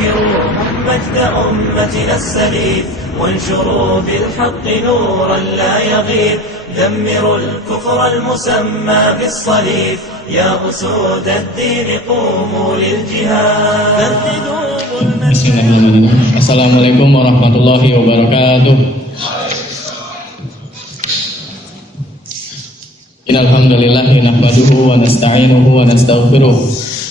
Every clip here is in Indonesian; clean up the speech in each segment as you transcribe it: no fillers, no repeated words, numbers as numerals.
ذكروهم مجد أمتنا السليم وانشروا بالحق نورا لا يغيب دمروا الكفر المسمى بالصليب يا أسود الدين قوموا للجهاد برددوا ظلم. Assalamualaikum warahmatullahi wabarakatuh. Innalhamdulillah nahmaduhu wa nasta'inuhu wa nastaghfiruh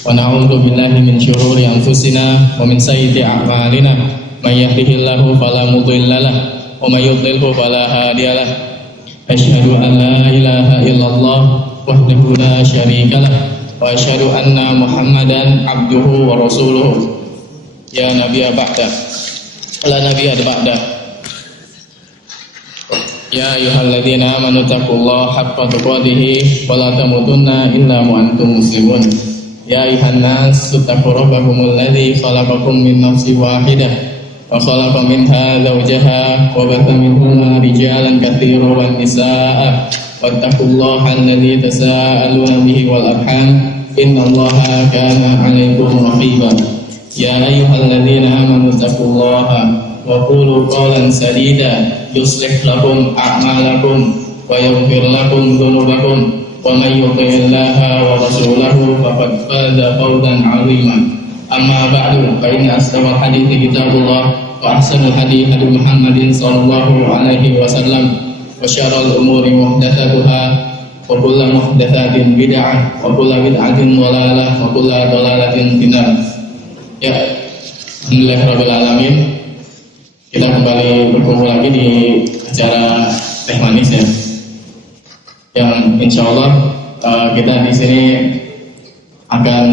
wa na'udzu billahi min syururi anfusina wa min sayyiati a'malina may yahdihillahu fala mudilla lahu wa may yudlilhu fala hadiya lahu asyhadu an la ilaha illallah wahdahu la syarika lahu wa asyhadu anna muhammadan abduhu wa rasuluhu ya nabiyya ba'da la nabiyya ba'da. Ya ayyuhalladzina amanu taqullaha haqqa tuqatih wa la tamutunna illa wa antum muslimun. Ya ayyuhan nas ittaqu rabbakumul ladzi khalaqakum min nafsin wahidah wa khalaqa minha zawjaha wa batha minhuma rijalan katsiran wan nisaa'a wattaqullaha alladzi tasaaluna bihi wal arham innallaha kana 'alaikum raqiba. Ya ayyuhalladzina amanu taqullaha wa qulu qawlan sadida yuslih lakum a'malakum wa yaghfir lakum dhunubakum wa may yuti'illaha wa rasulahu faqad faza fawzan 'azima. Amma ba'du, fa inna asdaqal hadithi kitabullah wa ahsanal hadi hadi Muhammadin sallallahu alaihi wasallam wa syarrul umuri muhdatsatuha wa kullu muhdatsatin bid'ah wa kullu bid'atin dhalalah wa kullu dhalalatin finnar. Ya, alhamdulillahirabbil alamin. Kita kembali berkumpul lagi di acara Teh Manis ya, yang insya Allah kita di sini akan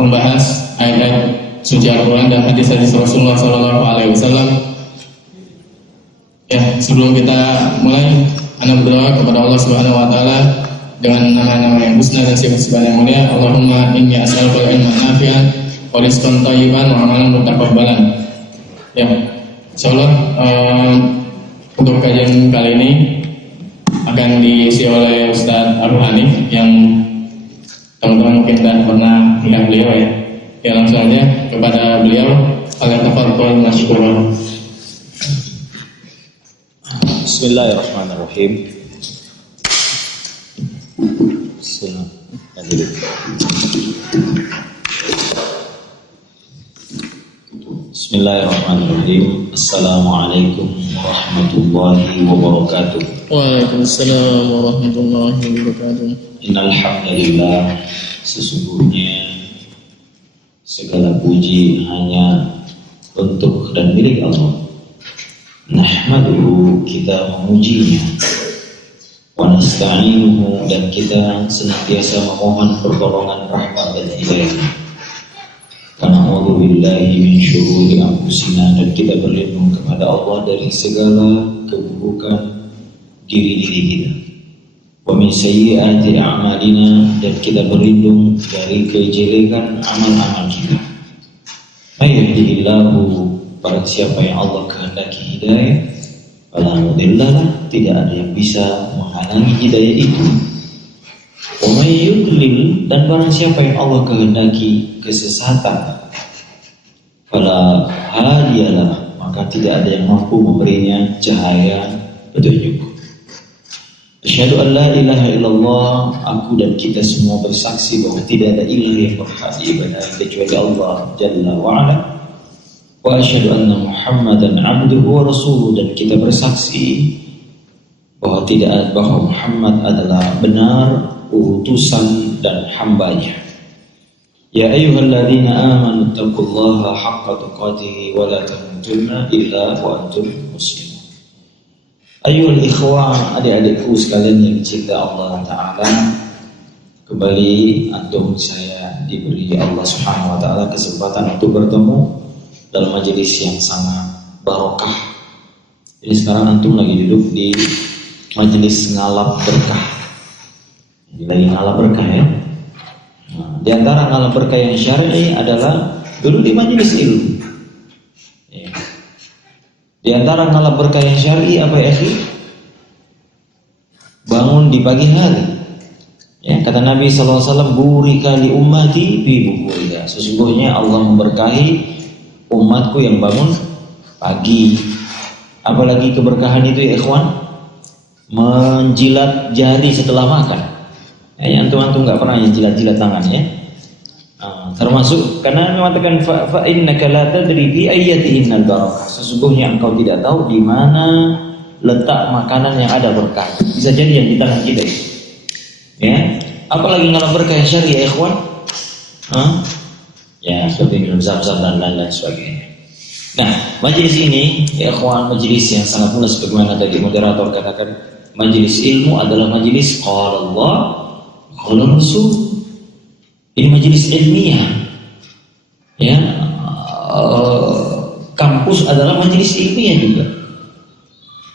membahas ayat suci Al-Quran dan hadis-hadis Rasulullah SAW. Ya, sebelum kita mulai, ana berdoa kepada Allah Subhanahu Wa Taala dengan nama-nama yang husna dan sifat-sifat yang mulia. Allahumma inni as'aluka ilman nafi'an wa rizqan thayyiban wa amalan mutaqabbalan. Ya. Insyaallah untuk kajian kali ini akan diisi oleh Ustadz Abu Hanif yang teman-teman mungkin tidak pernah lihat beliau ya. Ya, langsung aja kepada beliau. Falyatafadhal mashkuran. Bismillahirrahmanirrahim. Bismillahirrahmanirrahim. Assalamualaikum warahmatullahi wabarakatuh. Waalaikumsalam warahmatullahi wabarakatuh. Innal hamdalillah, sesungguhnya segala puji hanya untuk dan milik Allah. Nahmaduhu, kita memujinya. Wa nasta'inuhu, dan kita senantiasa memohon pertolongan rahmat dan hidayah. Na'udzu billahi min syururi anfusina, dan kita berlindung kepada Allah dari segala keburukan diri-diri kita. Wa min sayyiati a'malina, dan kita berlindung dari kejelekan amal-amal kita. May yahdihillahu, barang siapa yang Allah kehendaki hidayah, fala mudhillalah, tidak ada yang bisa menghalangi hidayah itu. Wa may yudlil, dan barang siapa yang Allah kehendaki kesesatan, fala hadiyalah, maka tidak ada yang mampu memberinya cahaya petunjuk. Asyhadu an la ilaha illallah, aku dan kita semua bersaksi bahwa tidak ada ilah yang berhak diibadahi kecuali Allah Jalla wa Ala. Wa asyhadu anna Muhammadan abduhu wa rasuluh, dan kita bersaksi bahwa Muhammad adalah benar utusan dan hambanya. Ya ayyuhalladzina amanu taqullaha haqqa tuqatih wa la tamutunna illa wa antum muslimun. Ayyuhal ikhwah, adik-adikku sekalian yang dicintai Allah Ta'ala, kembali antum saya diberi Allah Subhanahu Wa Ta'ala kesempatan untuk bertemu dalam majelis yang sangat barokah. Jadi sekarang antum lagi duduk di majelis ngalap berkah. Lagi ngalap berkah ya. Nah, di antara ngalap berkah yang syar'i adalah duduk di majelis ilmu. Ya. Di antara ngalap berkah yang syar'i apa ya sih? Bangun di pagi hari. Ya, kata Nabi SAW, burika li ummati bi bukuriha. Sesungguhnya Allah memberkahi umatku yang bangun pagi. Apalagi keberkahan itu ya ikhwan, menjilat jari setelah makan. Antum nggak pernah jilat-jilat tangan ya. Termasuk karena mengatakan fa innaka la tadri bi ayyatihinnal barakah. Sesungguhnya engkau tidak tahu di mana letak makanan yang ada berkah. Bisa jadi yang di tangan kita itu. Ya, apalagi kalau berkah syariah ya ikhwan. Ya, seperti minum zam-zam dan lain-lain sebagainya. Nah, majelis ini ya ikhwan, majelis yang sangat mulia sebagaimana tadi moderator katakan, majelis ilmu adalah majelis qala Allah, qala Rasul. Ini majelis ilmiah. Ya, kampus adalah majelis ilmiah juga.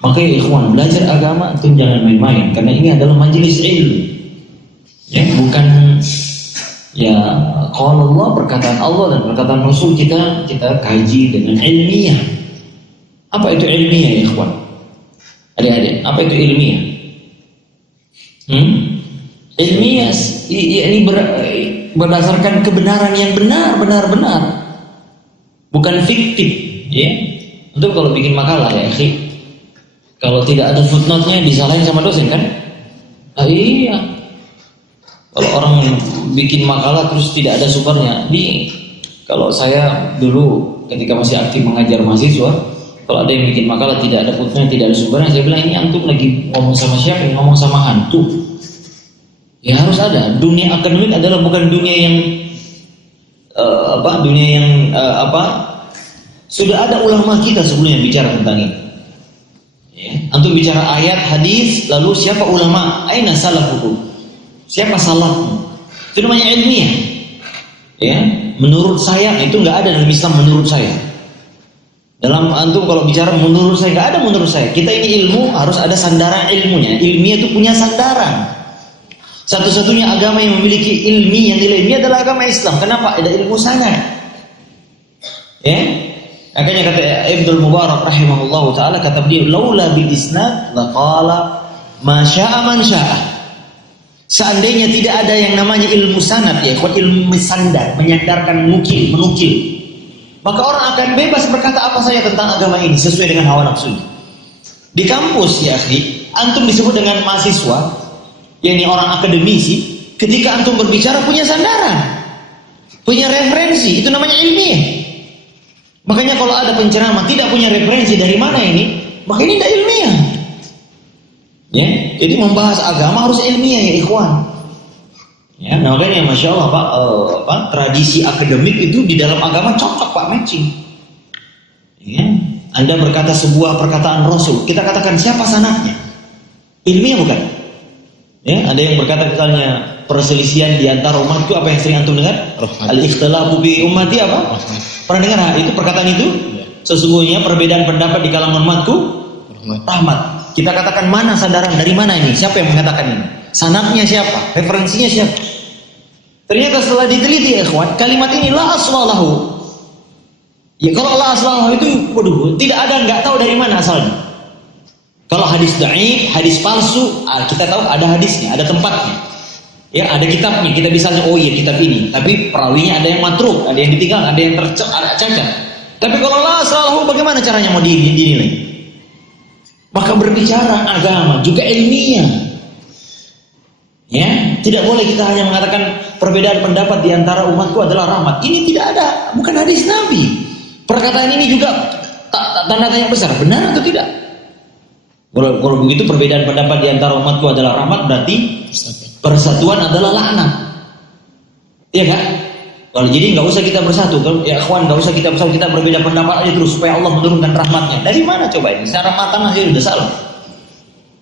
Makanya ikhwan, belajar agama itu jangan main-main, karena ini adalah majelis ilmu. Ya, bukan ya qala Allah, perkataan Allah dan perkataan Rasul kita kaji dengan ilmiah. Apa itu ilmiah ya ikhwan? Adik-adik, apa itu ilmiah? Ilmiah ini berdasarkan kebenaran yang benar, bukan fiktif, ya. Untuk kalau bikin makalah ya, kalau tidak ada footnote-nya disalahin sama dosen kan? Iya. Kalau orang bikin makalah terus tidak ada sumbernya, kalau saya dulu ketika masih aktif mengajar mahasiswa, kalau ada yang bikin makalah tidak ada footnote, tidak ada sumbernya, saya bilang ini antum lagi ngomong sama siapa? Ngomong sama hantu. Ya harus ada. Dunia akademik adalah bukan dunia yang sudah ada ulama kita sebelumnya bicara tentang ini. Ya. Antum bicara ayat, hadis, lalu siapa ulama? Aina salafuhu? Siapa salafmu? Itu namanya ilmiah. Ya, menurut saya itu nggak ada dalam Islam menurut saya. Dalam antum kalau bicara menurut saya nggak ada menurut saya. Kita ini ilmu harus ada sandaran ilmunya. Ilmiah itu punya sandaran. Satu-satunya agama yang memiliki ilmi yang nilai ilmiah adalah agama Islam. Kenapa? Ada ilmu sanad. Ya, makanya kata Ibnu Mubarak rahimahullahu taala, kata beliau, laula bil isnad laqala ma syaa man syaa. Seandainya tidak ada yang namanya ilmu sanad ya, ilmu sandar, menyandarkan, menukil, maka orang akan bebas berkata apa saja tentang agama ini sesuai dengan hawa nafsu. Di kampus ya akhi, antum disebut dengan mahasiswa, yakni orang akademisi, ketika antum berbicara punya sandaran, punya referensi, itu namanya ilmiah. Makanya kalau ada penceramah tidak punya referensi dari mana ini, maka ini tidak ilmiah. Ya, jadi membahas agama harus ilmiah ya ikhwan. Ya, nah makanya masya Allah Pak, tradisi akademik itu di dalam agama cocok Pak, matching. Ya, Anda berkata sebuah perkataan Rasul, kita katakan siapa sanadnya? Ilmiah bukan? Ya, ada yang berkata misalnya perselisihan di antara umatku, apa yang sering antum dengar? Al-ikhtilafu bi ummati apa? Pernah dengar itu perkataan itu? Ya. Sesungguhnya perbedaan pendapat di kalangan umatku rahmat. Kita katakan mana sandaran, dari mana ini? Siapa yang mengatakan ini? Sanadnya siapa? Referensinya siapa? Ternyata setelah diteliti ya ikhwan, kalimat ini la aswalahu. Ya kalau la aswalahu itu waduh, tidak ada, nggak tahu dari mana asalnya. Kalau hadis dhaif, hadis palsu, kita tahu ada hadisnya, ada tempatnya. Ya, ada kitabnya, kita bisa oh iya kitab ini, tapi perawinya ada yang matruk, ada yang ditinggal, ada yang cacat. Tapi kalau la aswalahu bagaimana caranya mau dinilai? Maka berbicara agama juga ilmiah. Ya, tidak boleh kita hanya mengatakan perbedaan pendapat di antara umatku adalah rahmat. Ini tidak ada, bukan hadis Nabi. Perkataan ini juga tanda tanya besar, benar atau tidak? Kalau begitu perbedaan pendapat di antara umatku adalah rahmat, berarti persatuan adalah laknat. Iya kan? Kalau jadi nggak usah kita bersatu, ya ikhwan, nggak usah kita bersatu, kita berbeda pendapat aja terus supaya Allah menurunkan rahmatnya. Dari mana coba ini? Secara matang aja udah salah.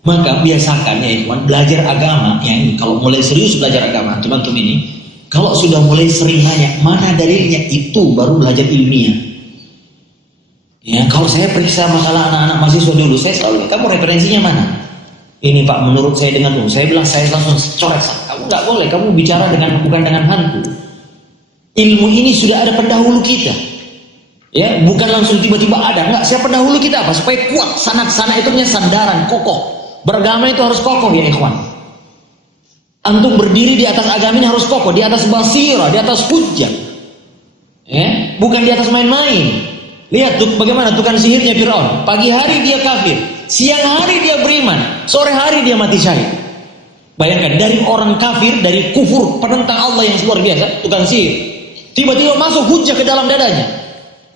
Maka biasakan ya ikhwan, belajar agama, ya ini kalau mulai serius belajar agama, teman-teman ini, kalau sudah mulai sering nanya mana dalilnya, itu baru belajar ilmiah. Ya, kalau saya periksa makalah anak-anak mahasiswa dulu, saya selalu, kamu referensinya mana? Ini Pak, menurut saya dengan lu, saya bilang saya langsung coret. Kamu nggak boleh, kamu bicara bukan dengan hantu. Ilmu ini sudah ada pendahulu kita. Ya, bukan langsung tiba-tiba ada. Enggak, siapa pendahulu kita apa? Supaya kuat, sanad itu punya sandaran, kokoh. Beragama itu harus kokoh ya ikhwan. Antum berdiri di atas agama ini harus kokoh, di atas basirah, di atas hujjah. Bukan di atas main-main. Lihat bagaimana tukang sihirnya Fir'aun. Pagi hari dia kafir, siang hari dia beriman, sore hari dia mati syahid. Bayangkan, dari orang kafir, dari kufur, penentang Allah yang luar biasa, tukang sihir, tiba-tiba masuk hujah ke dalam dadanya.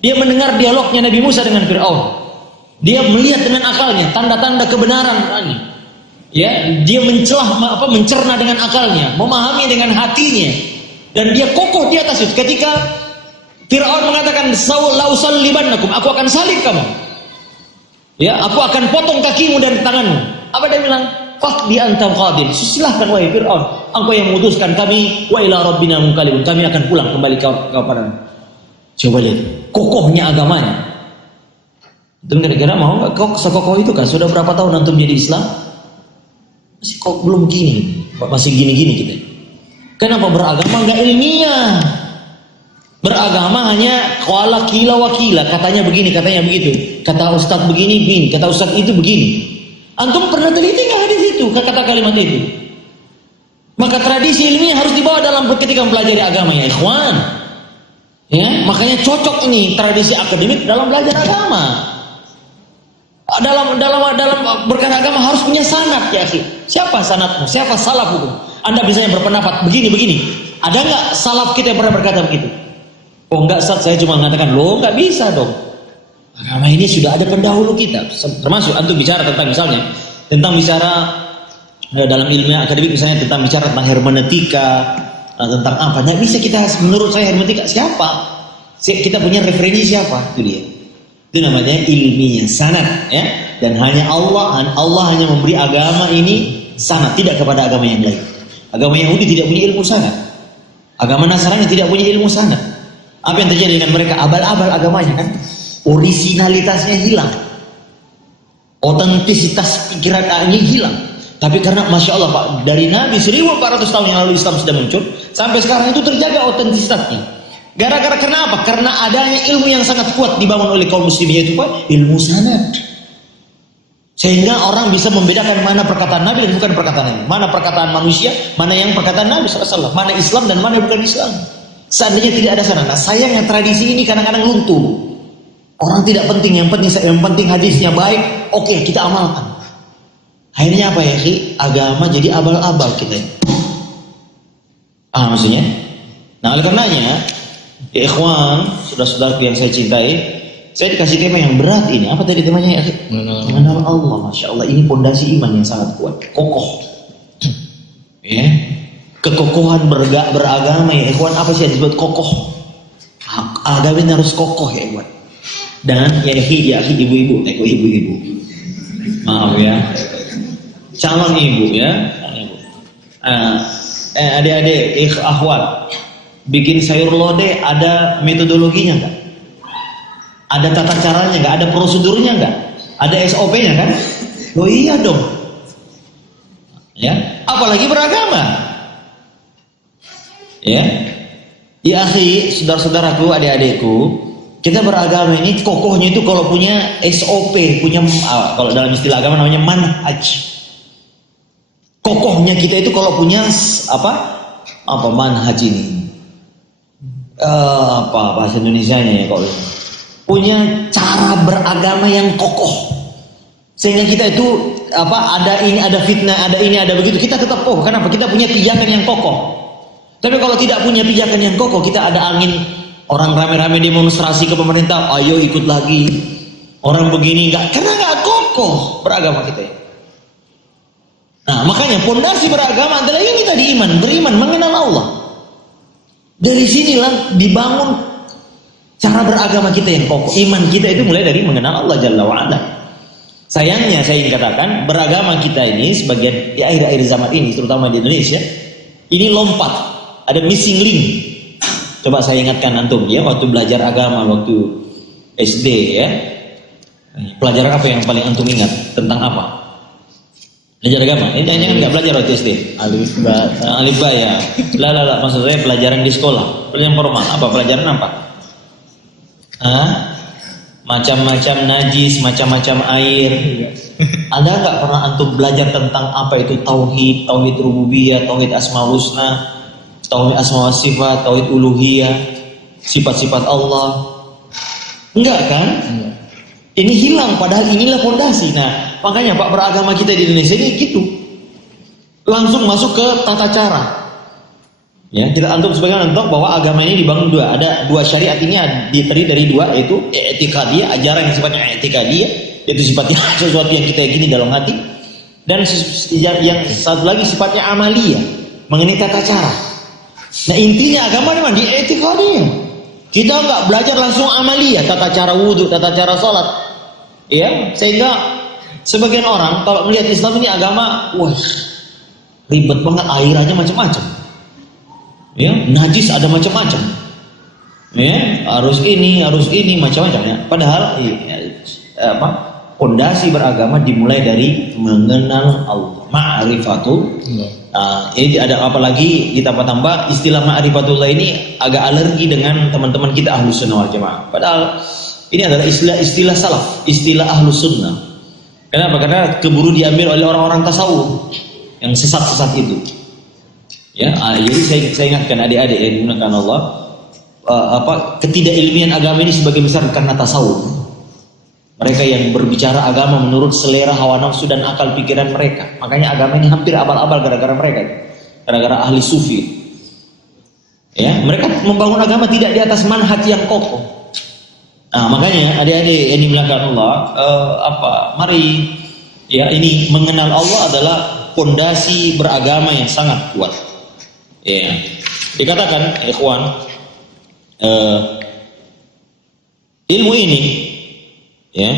Dia mendengar dialognya Nabi Musa dengan Fir'aun. Dia melihat dengan akalnya tanda-tanda kebenaran. Dia mencerna dengan akalnya, memahami dengan hatinya, dan dia kokoh di atas itu. Ketika Fir'aun mengatakan, "Lausallibannakum," aku akan salib kamu. Aku akan potong kakimu dan tanganmu. Apa dia bilang? "Faqdi anta qadir." Silahkan wahai Fir'aun, engkau yang memutuskan, kami wa ila rabbina munqalibun. Kami akan pulang kembali kepada. Coba lihat kokohnya agamanya. Dan kira-kira mau nggak kau sekokoh itu kan? Sudah berapa tahun antum jadi Islam? Masih kok belum gini, masih gini-gini kita. Kenapa beragama nggak ilmiah? Beragama hanya qala qila wa qila, katanya begini, katanya begitu, kata ustaz begini, kata ustaz itu begini. Antum pernah teliti nggak hadis itu, kata kalimat itu? Maka tradisi ilmiah harus dibawa dalam ketika mempelajari agama, ya ikhwan. Makanya cocok ini tradisi akademik dalam belajar agama. Dalam berkata agama harus punya sanad, ya akhi. Siapa sanadmu? Siapa salaf hukum? Anda bisa berpendapat begini. Ada nggak salaf kita yang pernah berkata begitu? Oh enggak, Ustaz, saya cuma mengatakan. Loh, enggak bisa dong. Agama ini sudah ada pendahulu kita. Termasuk antum bicara tentang misalnya dalam ilmiah akademik, misalnya bicara tentang hermeneutika, tentang apa? Nggak bisa kita, menurut saya hermeneutika siapa? Kita punya referensi siapa? Itu dia. Itu namanya ilmiah, sanad, ya. Dan hanya Allah hanya memberi agama ini sanad, tidak kepada agama yang lain. Agama Yahudi tidak punya ilmu sanad. Agama Nasrani tidak punya ilmu sanad. Apa yang terjadi dengan mereka? Abal-abal agamanya kan? Originalitasnya hilang, otentisitas pikirannya hilang. Tapi karena Masya Allah Pak, dari Nabi 1400 tahun yang lalu Islam sudah muncul, sampai sekarang itu terjaga otentisitasnya. Gara-gara kenapa? Karena adanya ilmu yang sangat kuat dibangun oleh kaum muslimin, yaitu Pak, ilmu sanad. Sehingga orang bisa membedakan mana perkataan Nabi dan bukan perkataan Nabi, mana perkataan manusia, mana yang perkataan Nabi SAW, mana Islam dan mana bukan Islam. Seandainya tidak ada sanad, nah sayangnya tradisi ini kadang-kadang luntur. Orang tidak penting, yang penting hadisnya baik, oke, kita amalkan. Akhirnya apa ya, agama jadi abal-abal kita. Maksudnya? Nah, oleh karenanya, ya ikhwan, saudara-saudaraku yang saya cintai, saya dikasih tema yang berat ini. Apa tadi temanya ya? Mengenal Allah. Masya Allah, ini pondasi iman yang sangat kuat, kokoh. Ya, kekokohan beragama ya ikhwan. Apa sih yang disebut kokoh? Agama ini harus kokoh ya ikhwan. Dan ya ibu-ibu, ibu-ibu, maaf ya, calon ibu ya, adik-adik, akhwat, bikin sayur lodeh ada metodologinya nggak? Ada tata caranya nggak? Ada prosedurnya nggak? Ada SOP-nya kan? Loh iya dong, ya, apalagi beragama, ya akhi, saudara-saudaraku, adik-adikku. Kita beragama ini kokohnya itu kalau punya SOP, punya kalau dalam istilah agama namanya manhaj. Kokohnya kita itu kalau punya apa manhaj ini? Apa bahasa Indonesianya ya kalau punya cara beragama yang kokoh. Sehingga kita itu ada ini, ada fitnah, ada ini, ada begitu, kita tetap kokoh. Kenapa? Kita punya pijakan yang kokoh. Tapi kalau tidak punya pijakan yang kokoh, kita ada angin. Orang rame-rame demonstrasi ke pemerintah, ayo ikut lagi. Orang begini karena nggak kokoh beragama kita. Nah, makanya pondasi beragama adalah ini tadi, beriman, mengenal Allah. Dari sinilah dibangun cara beragama kita yang kokoh. Iman kita itu mulai dari mengenal Allah Jalla wa'ala. Sayangnya saya ingin katakan, beragama kita ini sebagian di akhir-akhir zaman ini, terutama di Indonesia, ini lompat, ada missing link. Coba saya ingatkan antum ya, waktu belajar agama waktu SD ya. Pelajaran apa yang paling antum ingat? Tentang apa? Belajar agama. Ini jangan nggak belajar waktu SD. Alif ba ya. Lah, maksud saya pelajaran di sekolah, pelajaran formal. Apa pelajaran apa? Macam-macam najis, macam-macam air. Ada nggak pernah antum belajar tentang apa itu tauhid, tauhid rububiyah, tauhid asmaul husna, tauhid asma wa sifat, tauhid uluhiyah? sifat-sifat Allah. Enggak kan? Enggak. Ini hilang, padahal inilah fondasi. Nah, makanya Pak, beragama kita di Indonesia ini gitu. Langsung masuk ke tata cara. Ya, kita antum sebagai tahu bahwa agama ini dibangun dua. Ada dua syariat ini terdiri dari dua, yaitu i'tiqadiyah, ajaran yang sifatnya i'tiqadiyah, yaitu sifatnya sesuatu yang kita yakini dalam hati, dan yang satu lagi sifatnya amaliyah, mengenai tata cara. Nah, intinya agama ini di i'tiqadiyah. Kita nggak belajar langsung amaliyah, tata cara wudhu, tata cara sholat, ya, sehingga sebagian orang kalau melihat Islam ini agama, wah, ribet banget, airannya macam-macam. Ya, najis ada macam-macam, ya, harus ini macam-macam, ya. Padahal pondasi beragama dimulai dari mengenal Allah, ma'rifatul. Ini ada apalagi kita tambah istilah ma'rifatullah ini agak alergi dengan teman-teman kita ahlus sunnah wal jamaah. Padahal ini adalah istilah salaf, istilah ahlus sunnah. Kenapa? Karena keburu diambil oleh orang-orang tasawuf yang sesat-sesat itu. Ya, jadi saya ingatkan adik-adik yang digunakan Allah, ketidakilmian agama ini sebagian besar karena tasawuf. Mereka yang berbicara agama menurut selera hawa nafsu dan akal pikiran mereka. Makanya agama ini hampir abal-abal gara-gara mereka, gara-gara ahli sufi. Ya, mereka membangun agama tidak di atas manhaj yang kokoh. Nah, makanya adik-adik yang dimuliakan Allah, mari ya, ini mengenal Allah adalah pondasi beragama yang sangat kuat. Ya, dikatakan ikhwan, ilmu ini, ya,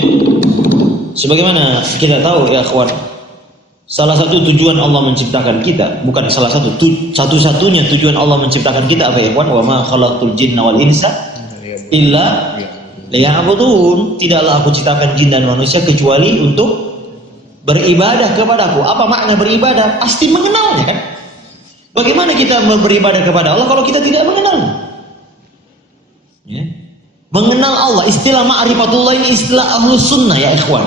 sebagaimana kita tahu ya ikhwan, salah satu tujuan Allah menciptakan kita, bukan salah satu, satu-satunya tujuan Allah menciptakan kita apa ya ikhwan? Wa ma khalaqtul jinna wal insa illa liya'budun. Tidaklah aku ciptakan jin dan manusia kecuali untuk beribadah kepadaku. Apa makna beribadah? Pasti mengenalnya kan? Bagaimana kita beribadah kepada Allah kalau kita tidak mengenal? Ya. Mengenal Allah, istilah ma'rifatullah ini istilah ahlus sunnah ya ikhwan.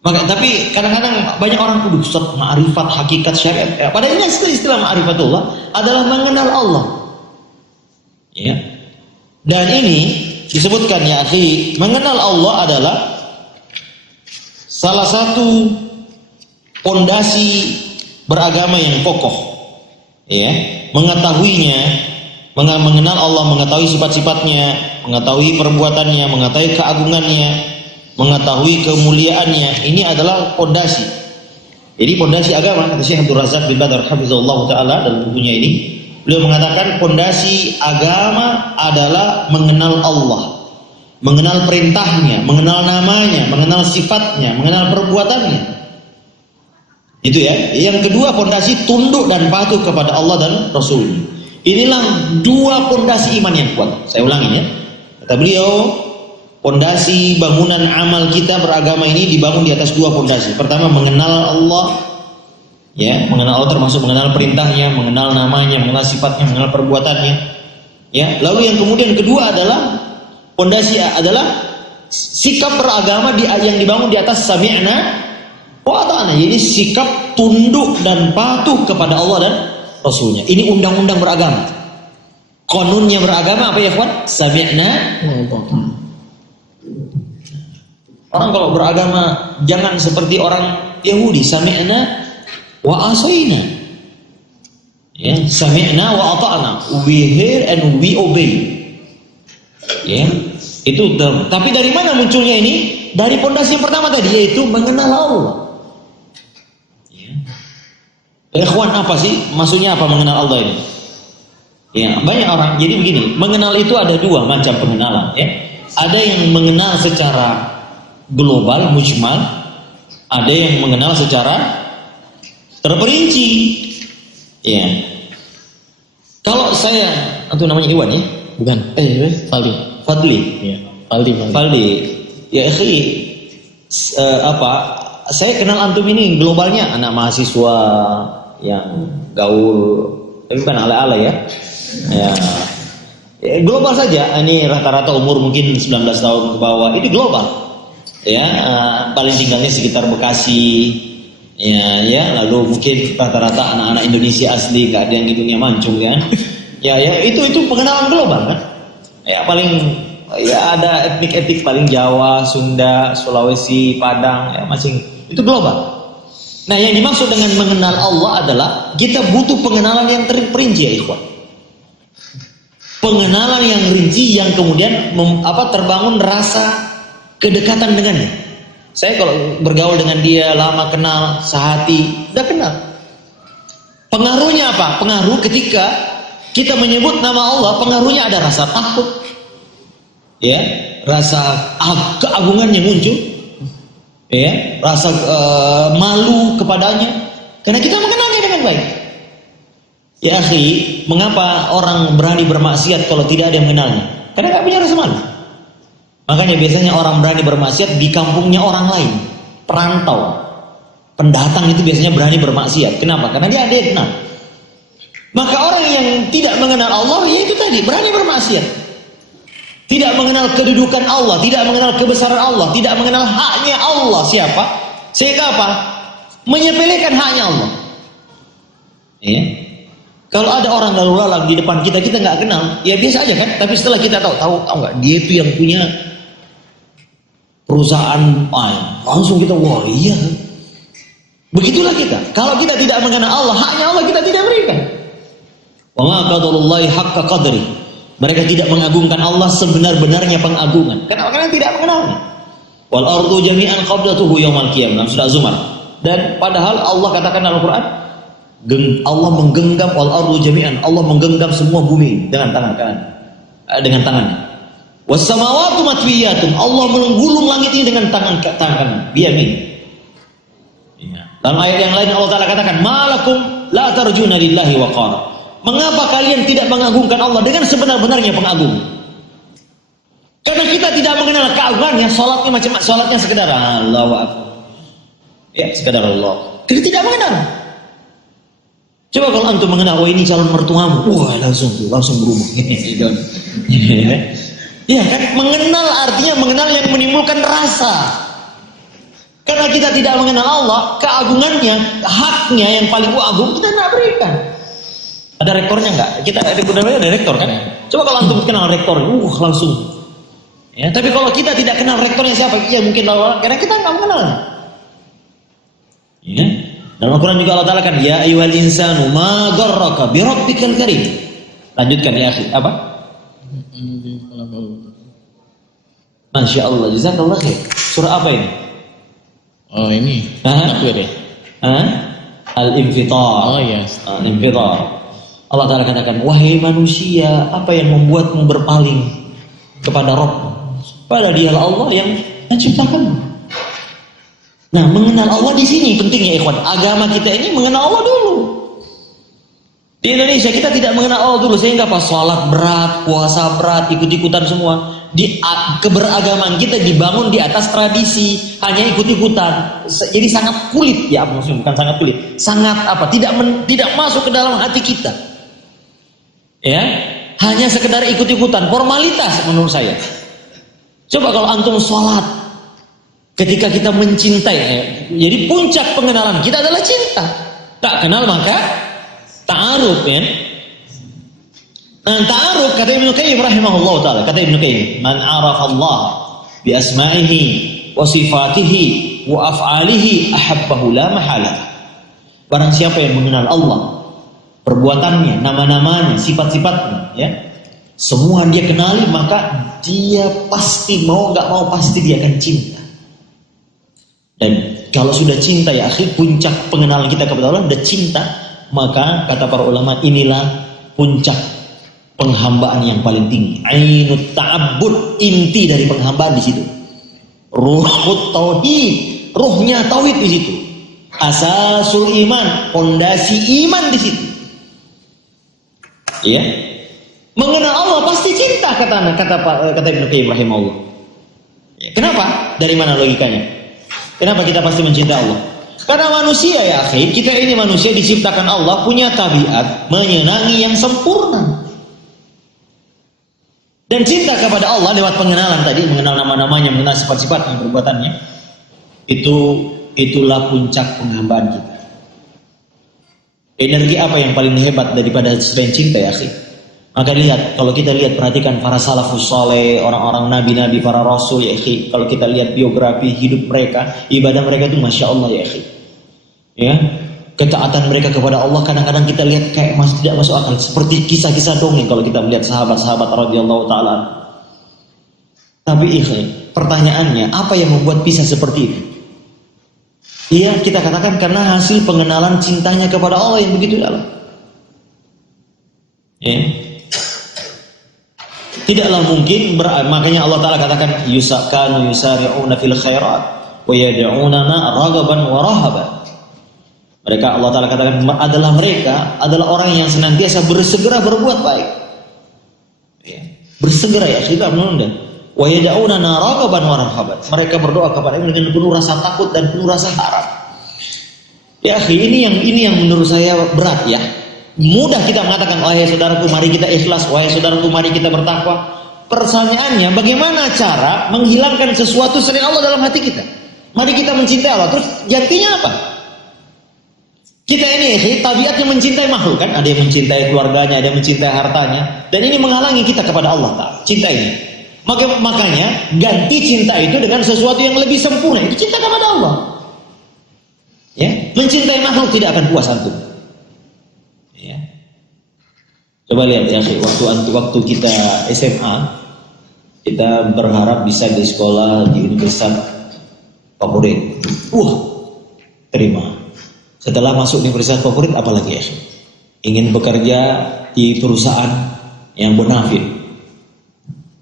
Maka tapi kadang-kadang banyak orang kudu Ustaz ma'rifat hakikat syariat. Ya, padahal ini istilah ma'rifatullah adalah mengenal Allah. Ya. Dan ini disebutkan ya akhi, mengenal Allah adalah salah satu pondasi beragama yang kokoh. Ya, mengetahuinya, mengenal Allah, mengetahui sifat-sifatnya, mengetahui perbuatannya, mengetahui keagungannya, mengetahui kemuliaannya, ini adalah pondasi. Jadi pondasi agama, kata Syekh Abdul Razak bin Badar hafizahullah taala dalam bukunya ini, beliau mengatakan pondasi agama adalah mengenal Allah, mengenal perintahnya, mengenal namanya, mengenal sifatnya, mengenal perbuatannya. Itu ya. Yang kedua pondasi tunduk dan patuh kepada Allah dan Rasul. Inilah dua pondasi iman yang kuat. Saya ulangi ya. Kata beliau, pondasi bangunan amal kita beragama ini dibangun di atas dua pondasi. Pertama mengenal Allah, ya, mengenal Allah termasuk mengenal perintahnya, mengenal namanya, mengenal sifatnya, mengenal perbuatannya. Ya, lalu yang kemudian kedua adalah pondasi adalah sikap beragama yang dibangun di atas sami'na wa ata'na. Jadi sikap tunduk dan patuh kepada Allah dan Rasulnya. Ini undang-undang beragama. Konunnya beragama apa ya kawan? Sami'na wa ata'na. Orang kalau beragama jangan seperti orang Yahudi, sami'na wa asaina. Ya, sami'na wa ata'na. We hear and we obey. Ya, itu tapi dari mana munculnya ini? Dari pondasi yang pertama tadi, yaitu mengenal Allah. Ya. Ikhwan, apa sih? Maksudnya apa mengenal Allah ini? Ya, banyak orang. Jadi begini, mengenal itu ada dua macam pengenalan. Ya. Ada yang mengenal secara global, mujmal. Ada yang mengenal secara terperinci. Ya. Kalau saya, itu namanya Iwan ya? Bukan. Fadli. Fadli. Ya. Fadli. Ya, saya kenal antum ini globalnya anak mahasiswa yang gaul, tapi bukan ala-ala ya. Ya, global saja. Ini rata-rata umur mungkin 19 tahun ke bawah. Ini global. Ya, paling tinggalnya sekitar Bekasi. Ya, lalu mungkin rata-rata anak-anak Indonesia asli, gak ada yang di dunia mancung kan. Ya itu pengenalan global kan. Ya paling ya ada etnik paling Jawa, Sunda, Sulawesi, Padang, ya masing itu global. Nah, yang dimaksud dengan mengenal Allah adalah kita butuh pengenalan yang terperinci ya ikhwan. Pengenalan yang rinci yang kemudian terbangun rasa kedekatan dengannya. Saya kalau bergaul dengan dia lama kenal, sehati, udah kenal. Pengaruhnya apa? Pengaruh ketika kita menyebut nama Allah, pengaruhnya ada rasa takut. Ya, rasa keagungan yang muncul. Ya, rasa malu kepadanya karena kita mengenalnya dengan baik. Ya akhi, mengapa orang berani bermaksiat kalau tidak ada yang mengenalnya? Karena nggak punya rasa malu. Makanya biasanya orang berani bermaksiat di kampungnya orang lain, perantau, pendatang itu biasanya berani bermaksiat. Kenapa? Karena dia ada yang kenal. Maka orang yang tidak mengenal Allah, ya itu tadi berani bermaksiat. Tidak mengenal kedudukan Allah, tidak mengenal kebesaran Allah, tidak mengenal haknya Allah siapa? Sehingga apa? Menyepelekan haknya Allah. Ya. Kalau ada orang lalu lalang di depan kita nggak kenal, ya biasa aja kan. Tapi setelah kita tahu nggak, dia itu yang punya perusahaan, langsung kita wah iya. Begitulah kita. Kalau kita tidak mengenal Allah, haknya Allah kita tidak berikan. Wa ma qadarullahi haqqa qadri. Mereka tidak mengagungkan Allah sebenar-benarnya pengagungan. Karena tidak mengenalnya. Wal ardu jami'an qablatuhu yaumal qiyamah. Surah Az-Zumar. Dan padahal Allah katakan dalam Al-Qur'an, Allah menggenggam wal ardu jami'an. Allah menggenggam semua bumi dengan tangan kanan. Dengan tangannya. Was samawati matwiyatun. Allah menggulung langit ini dengan tangan kanan. Biyamin. Ya. Dalam ayat yang lain Allah Ta'ala katakan, "Malakum la tarjuna lillahi waqara." Mengapa kalian tidak mengagungkan Allah dengan sebenar-benarnya pengagung? Karena kita tidak mengenal keagungannya. Sholatnya sekedar Allahu Akbar. Ya, sekedar Allah. Kita tidak mengenal. Coba kalau antum mengenal, ini calon mertuamu, wah langsung berubah. Ya kan, mengenal artinya mengenal yang menimbulkan rasa. Karena kita tidak mengenal Allah, keagungannya, haknya yang paling agung kita tidak berikan. Ada rektornya nggak? Kita ada rektor kan? Coba kalau antum kenal rektor, langsung. Ya, tapi kalau kita tidak kenal rektornya siapa, ya mungkin lawan karena kita nggak mengenalnya. Ya. Dalam Al-Quran juga Allah Ta'ala kan, ya ayyuhal insanu ma gharraka bi rabbikal karim. Lanjutkan ya akhi, apa? Masya Allah, jazakallah khair. Surah apa ini? Oh ini. Al-Infitar. Oh yes. Al-Infitar. Allah Ta'ala katakan, wahai manusia, apa yang membuatmu berpaling kepada Rabb? Padahal dialah Allah yang menciptakanmu. Nah, mengenal Allah di sini pentingnya ikhwan. Agama kita ini mengenal Allah dulu. Di Indonesia kita tidak mengenal Allah dulu, sehingga pas sholat berat, puasa berat, ikut-ikutan semua. Keberagaman kita dibangun di atas tradisi, hanya ikut-ikutan. Jadi sangat kulit, ya maksudnya bukan sangat kulit, sangat tidak masuk ke dalam hati kita. Ya, hanya sekedar ikut-ikutan, formalitas menurut saya. Coba kalau antum sholat, ketika kita mencintai, jadi puncak pengenalan kita adalah cinta. Tak kenal maka ta'aruf, kan? Nah, ta'aruf kata Ibnu Qayyim rahimahullah taala, kata Ibnu Qayyim, man arafa Allah bi asma'ihi wa sifatihi wa af'alihi ahabbahu la mahala. Barang siapa yang mengenal Allah, perbuatannya, nama-namanya, sifat-sifatnya, ya, semua dia kenali, maka dia pasti mau nggak mau pasti dia akan cinta. Dan kalau sudah cinta ya akhi, puncak pengenalan kita kepada Allah sudah cinta, maka kata para ulama inilah puncak penghambaan yang paling tinggi. Ainut ta'abbud, inti dari penghambaan di situ. Ruhut tauhid, ruhnya tauhid di situ. Asasul iman, fondasi iman di situ. Ya, mengenal Allah pasti cinta kata Ibnu Qayyim rahimahullah. Ya, kenapa? Dari mana logikanya? Kenapa kita pasti mencintai Allah? Karena manusia ya akhi, kita ini manusia diciptakan Allah punya tabiat menyenangi yang sempurna. Dan cinta kepada Allah lewat pengenalan tadi, mengenal nama-namanya, mengenal sifat-sifatnya, perbuatannya, itulah puncak penghambaan kita. Energi apa yang paling hebat daripada selain cinta ya akhi? Maka lihat, kalau kita lihat, perhatikan para salafus saleh, orang-orang nabi-nabi, para rasul ya akhi. Kalau kita lihat biografi hidup mereka, ibadah mereka itu masya Allah ya akhi. Ya, ketaatan mereka kepada Allah kadang-kadang kita lihat kayak tidak masuk akal, seperti kisah-kisah dongeng kalau kita melihat sahabat-sahabat radhiyallahu taala. Tapi akhi, pertanyaannya, apa yang membuat bisa seperti itu? Iya, kita katakan karena hasil pengenalan cintanya kepada Allah yang begitu dalam. Ya. Tidaklah mungkin, makanya Allah Ta'ala katakan yusakanu yusari'una fil khairat wa yad'unana ragaban wa rahaban. Mereka, Allah Ta'ala katakan, mereka adalah orang yang senantiasa bersegera berbuat baik, ya. Bersegera ya, kita menunda. Wa yad'unana ragaban wa rahaban. Mereka berdoa kepada Allah dengan penuh rasa takut dan penuh rasa harap. Ya akhi, ini yang menurut saya berat ya. Mudah kita mengatakan, wahai saudaraku mari kita ikhlas, wahai saudaraku mari kita bertakwa. Pertanyaannya, bagaimana cara menghilangkan sesuatu selain Allah dalam hati kita? Mari kita mencintai Allah, terus gantinya apa? Kita ini tabiatnya mencintai makhluk kan? Ada yang mencintai keluarganya, ada yang mencintai hartanya, dan ini menghalangi kita kepada Allah Ta'ala, cinta ini. Makanya ganti cinta itu dengan sesuatu yang lebih sempurna, itu cinta kepada Allah. Ya, mencintai makhluk tidak akan puas antum. Ya. Coba lihat ya, waktu kita SMA, kita berharap bisa di sekolah di universitas favorit. Terima. Setelah masuk universitas favorit, apalagi ya? Ingin bekerja di perusahaan yang bonafit.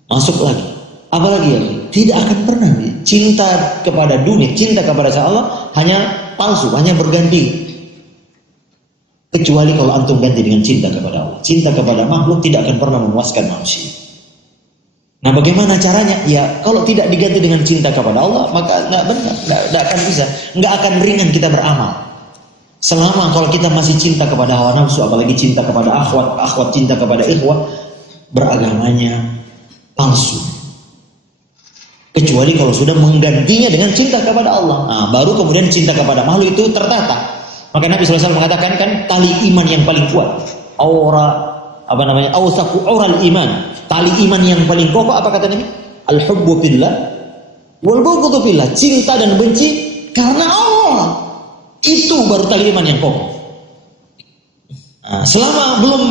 Masuk lagi. Apalagi ya? Tidak akan pernah. Cinta kepada dunia, cinta kepada Allah hanya palsu, hanya berganti. Kecuali kalau antum ganti dengan cinta kepada Allah. Cinta kepada makhluk tidak akan pernah memuaskan manusia. Nah, bagaimana caranya? Ya, kalau tidak diganti dengan cinta kepada Allah, maka nggak benar, nggak akan bisa, nggak akan ringan kita beramal. Selama kalau kita masih cinta kepada hawa nafsu, apalagi cinta kepada akhwat cinta kepada ikhwah, beragamanya palsu. Kecuali kalau sudah menggantinya dengan cinta kepada Allah, nah, baru kemudian cinta kepada makhluk itu tertata. Maka Nabi SAW mengatakan kan, tali iman yang paling kuat, awsaku aural iman, tali iman yang paling kokoh apa kata Nabi? Al-hubbu fillah wal bughdu fillah, cinta dan benci karena Allah. Itu baru tali iman yang kokoh. Nah, selama belum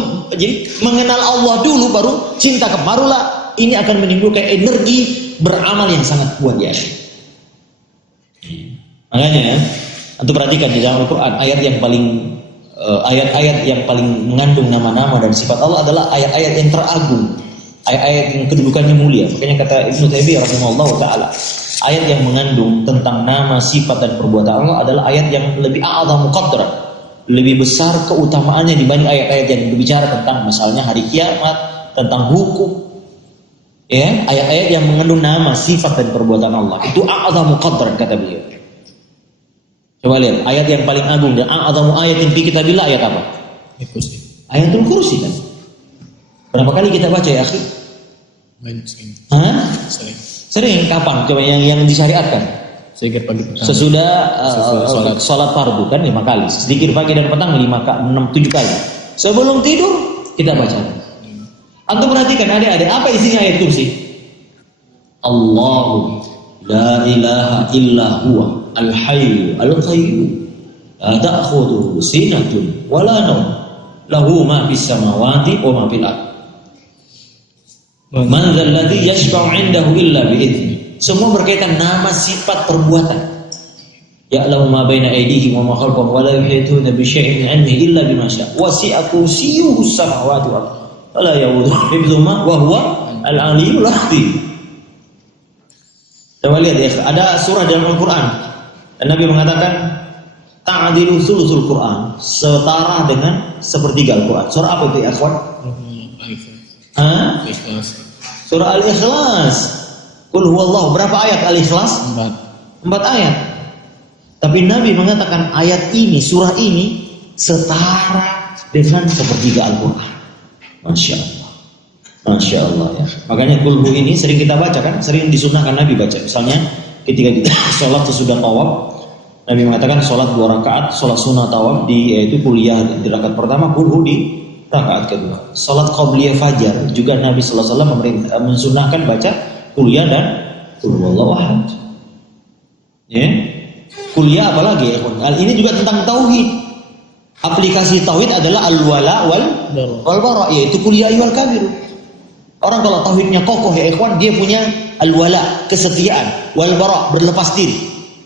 mengenal Allah dulu, baru cinta kemarulah, ini akan menimbulkan energi beramal yang sangat kuat ya. Makanya antum perhatikan di dalam Al-Quran, ayat-ayat yang paling mengandung nama-nama dan sifat Allah adalah ayat-ayat yang teragung, ayat-ayat yang kedudukannya mulia. Makanya kata Ibnu Taimiyah rahimahullah taala, ayat yang mengandung tentang nama, sifat dan perbuatan Allah adalah ayat yang lebih a'zamu qadran, lebih besar keutamaannya dibanding ayat-ayat yang berbicara tentang misalnya hari kiamat, tentang hukum. Ya, ayat-ayat yang mengandung nama, sifat dan perbuatan Allah itu a'zamu qadran kata beliau. Coba lihat, ayat yang paling agung dan a'zamu ayatin fi kitabillah ayat apa? Ayatul Kursi kan. Berapa kali kita baca ya akhi? Sering. Kapan? Coba yang disyariatkan? Sesudah sholat fardu kan 5 kali. Sedikit pagi dan petang 6-7 kali. Sebelum tidur kita baca. Antum perhatikan adik-adik, apa isinya ayat kursi? Allahu la ilaha illa huwa al-hayyu al-qayyum la ta'khudhuhu sinatun wa la nawm lahu ma fis samawati wa ma fil ardh man dzal ladzi yashfa'u 'indahu illa bi idzni. Semua berkaitan nama, sifat, perbuatan. Ya'lamu ma baina aydihim wa ma khalfahum wa la yuhituna bi syai'in 'ilmihi illa bima syaa. Wasi'a kursiyyuhu as-samawati wal ardh wa la ya'uduhu hifdhuhuma wa huwa al-'aliyyul 'azim. Coba lihat ya, ada surah dalam Al-Quran dan Nabi mengatakan ta'dilu thuluthul Quran, setara dengan sepertiga Al-Quran. Surah apa itu ya akhwan? Surah Al-Ikhlas. Qul huwallahu, berapa ayat Al-Ikhlas? 4 ayat. Tapi Nabi mengatakan ayat ini, surah ini setara dengan sepertiga Al-Quran. Masya Allah. Masya Allah ya. Makanya kulhu ini sering kita baca kan, sering disunahkan Nabi baca. Misalnya ketika kita sholat sesudah tawaf, Nabi mengatakan sholat 2 rakaat, sholat sunnah tawaf yaitu kuliah di rakaat pertama kulhu rakaat kedua. Salat qabliyah fajar juga Nabi sallallahu alaihi wasallam mensunahkan baca qul ya dan qul huwallahu ahad. Ya. Qul ya apalagi ya, ini juga tentang tauhid. Aplikasi tauhid adalah al-wala wal bara, yaitu qul ya ayyuhal kafirun. Orang kalau tauhidnya kokoh ya ikhwan, dia punya al-wala, kesetiaan, wal bara, berlepas diri.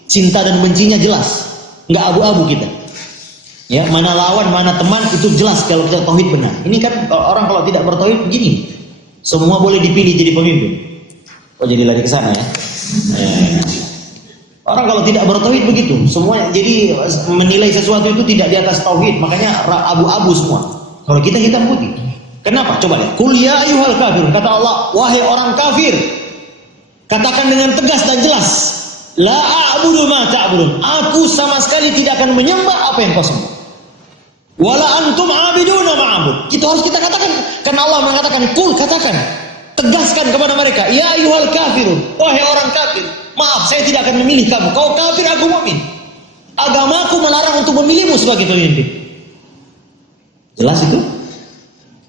Cinta dan bencinya jelas. Enggak abu-abu kita. Ya, mana lawan, mana teman itu jelas kalau kita tauhid benar. Ini kan orang kalau tidak bertauhid begini. Semua boleh dipilih jadi pemimpin. Oh, jadi lari ke sana ya. Orang kalau tidak bertauhid begitu, semua jadi menilai sesuatu itu tidak di atas tauhid, makanya abu-abu semua. Kalau kita hitam putih. Kenapa? Coba lihat. Qul ya ayyuhal kafirun, kata Allah, wahai orang kafir. Katakan dengan tegas dan jelas, la a'budu ma ta'budun. Aku sama sekali tidak akan menyembah apa yang kau sembah. Wala antum 'abiduna ma a'bud. Itu harus kita katakan karena Allah mengatakan qul, katakan. Tegaskan kepada mereka, ya ayyuhal kafirun, wahai orang kafir. Maaf, saya tidak akan memilih kamu. Kau kafir, aku mukmin. Agamaku melarang untuk memilihmu sebagai pemimpin. Jelas itu?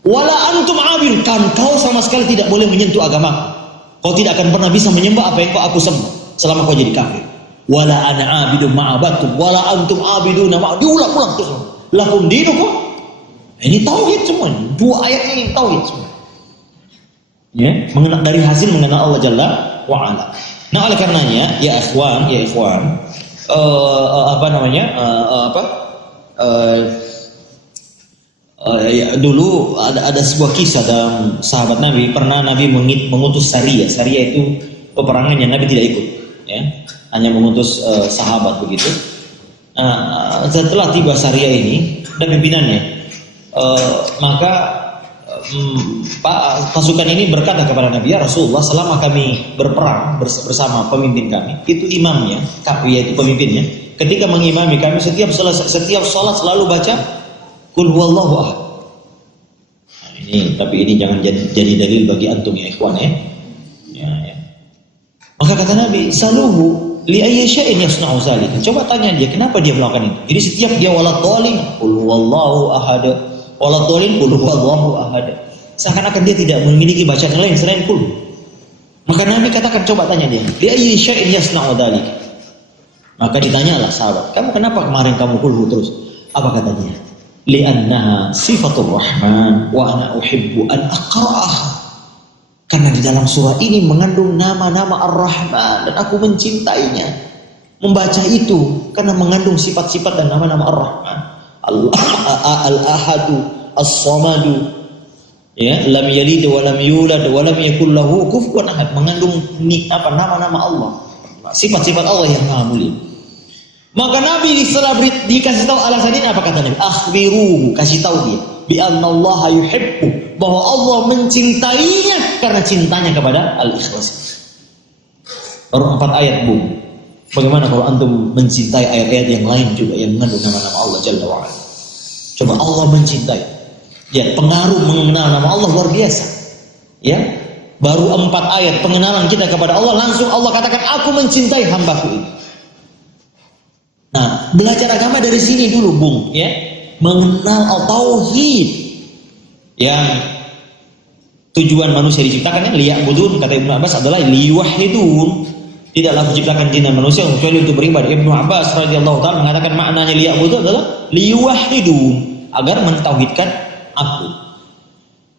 Wala antum 'abidun, kan kau sama sekali tidak boleh menyentuh agamaku. Kau tidak akan pernah bisa menyembah apa yang aku sembah selama kau jadi kafir. Wala ana 'abidun ma'abattum, wala antum 'abiduna diulang-ulang terus. Lakum dinukum. Ini tauhid semua. Dua ayat ini tauhid semua. Ya, mengenal dari hasil mengenal Allah Jalla wa Ala. Nah, oleh karenanya ya ikhwan, dulu ada sebuah kisah dalam sahabat Nabi. Pernah Nabi mengutus Sariyah. Sariyah itu peperangan yang Nabi tidak ikut, ya, hanya mengutus sahabat begitu. Setelah tiba Sariyah ini dan pimpinannya, maka pasukan ini berkata kepada Nabi, ya Rasulullah, selama kami berperang bersama pemimpin kami, itu imamnya, yaitu pemimpinnya, ketika mengimami kami setiap salat selalu baca qul huwallahu ahad. Tapi ini jangan jadi dalil bagi antum ya ikhwan ya. Maka kata Nabi, saluhu li ayyi syai'in yasna'u dzalika. Coba tanya dia kenapa dia melakukan itu. Jadi setiap dia waladhdallin qul huwallahu ahad, waladhdallin qul huwallahu ahad. Seakan-akan dia tidak memiliki bacaan lain selain qul. Maka Nabi katakan, coba tanya dia, li ayyi syai'in yasna'u dzalika. Maka ditanyalah sahabat, kamu kenapa kemarin kamu qul terus? Apa katanya? Li'annaha sifatur rahman wa ana uhibbu an aqra'aha. Karena di dalam surah ini mengandung nama-nama Ar-Rahman dan aku mencintainya. Membaca itu karena mengandung sifat-sifat dan nama-nama Ar-Rahman. Al-Ahadu, As-Samadu, ya, lam yalid wa lam yulad wa lam yakul lahu kufuwan ahad. Mengandung nama-nama Allah, sifat-sifat Allah yang maha mulia. Maka Nabi dikasih tahu alasan ini, apa kata Nabi? Akhbiruhu, kasih tahu dia, bi annallaha yuhibbu, bahwa Allah mencintainya karena cintanya kepada al-ikhlas. Baru 4 ayat, Bu. Bagaimana kalau antum mencintai ayat-ayat yang lain juga yang mengandung nama-nama Allah Jalla wa Ala? Coba Allah mencintai. Ya, pengaruh mengenal nama Allah luar biasa. Ya. Baru 4 ayat pengenalan kita kepada Allah, langsung Allah katakan, aku mencintai hambaku ini. Nah, belajar agama dari sini dulu, Bung, ya. Mengenal tauhid. Yang tujuan manusia diciptakan, liya'budun, kata Ibnu Abbas, adalah liyuwahhidun. Tidaklah diciptakan jin dan manusia kecuali untuk beribadah. Ibnu Abbas radhiyallahu ta'ala mengatakan maknanya liya'budun adalah liyuwahhidun, agar mentauhidkan aku.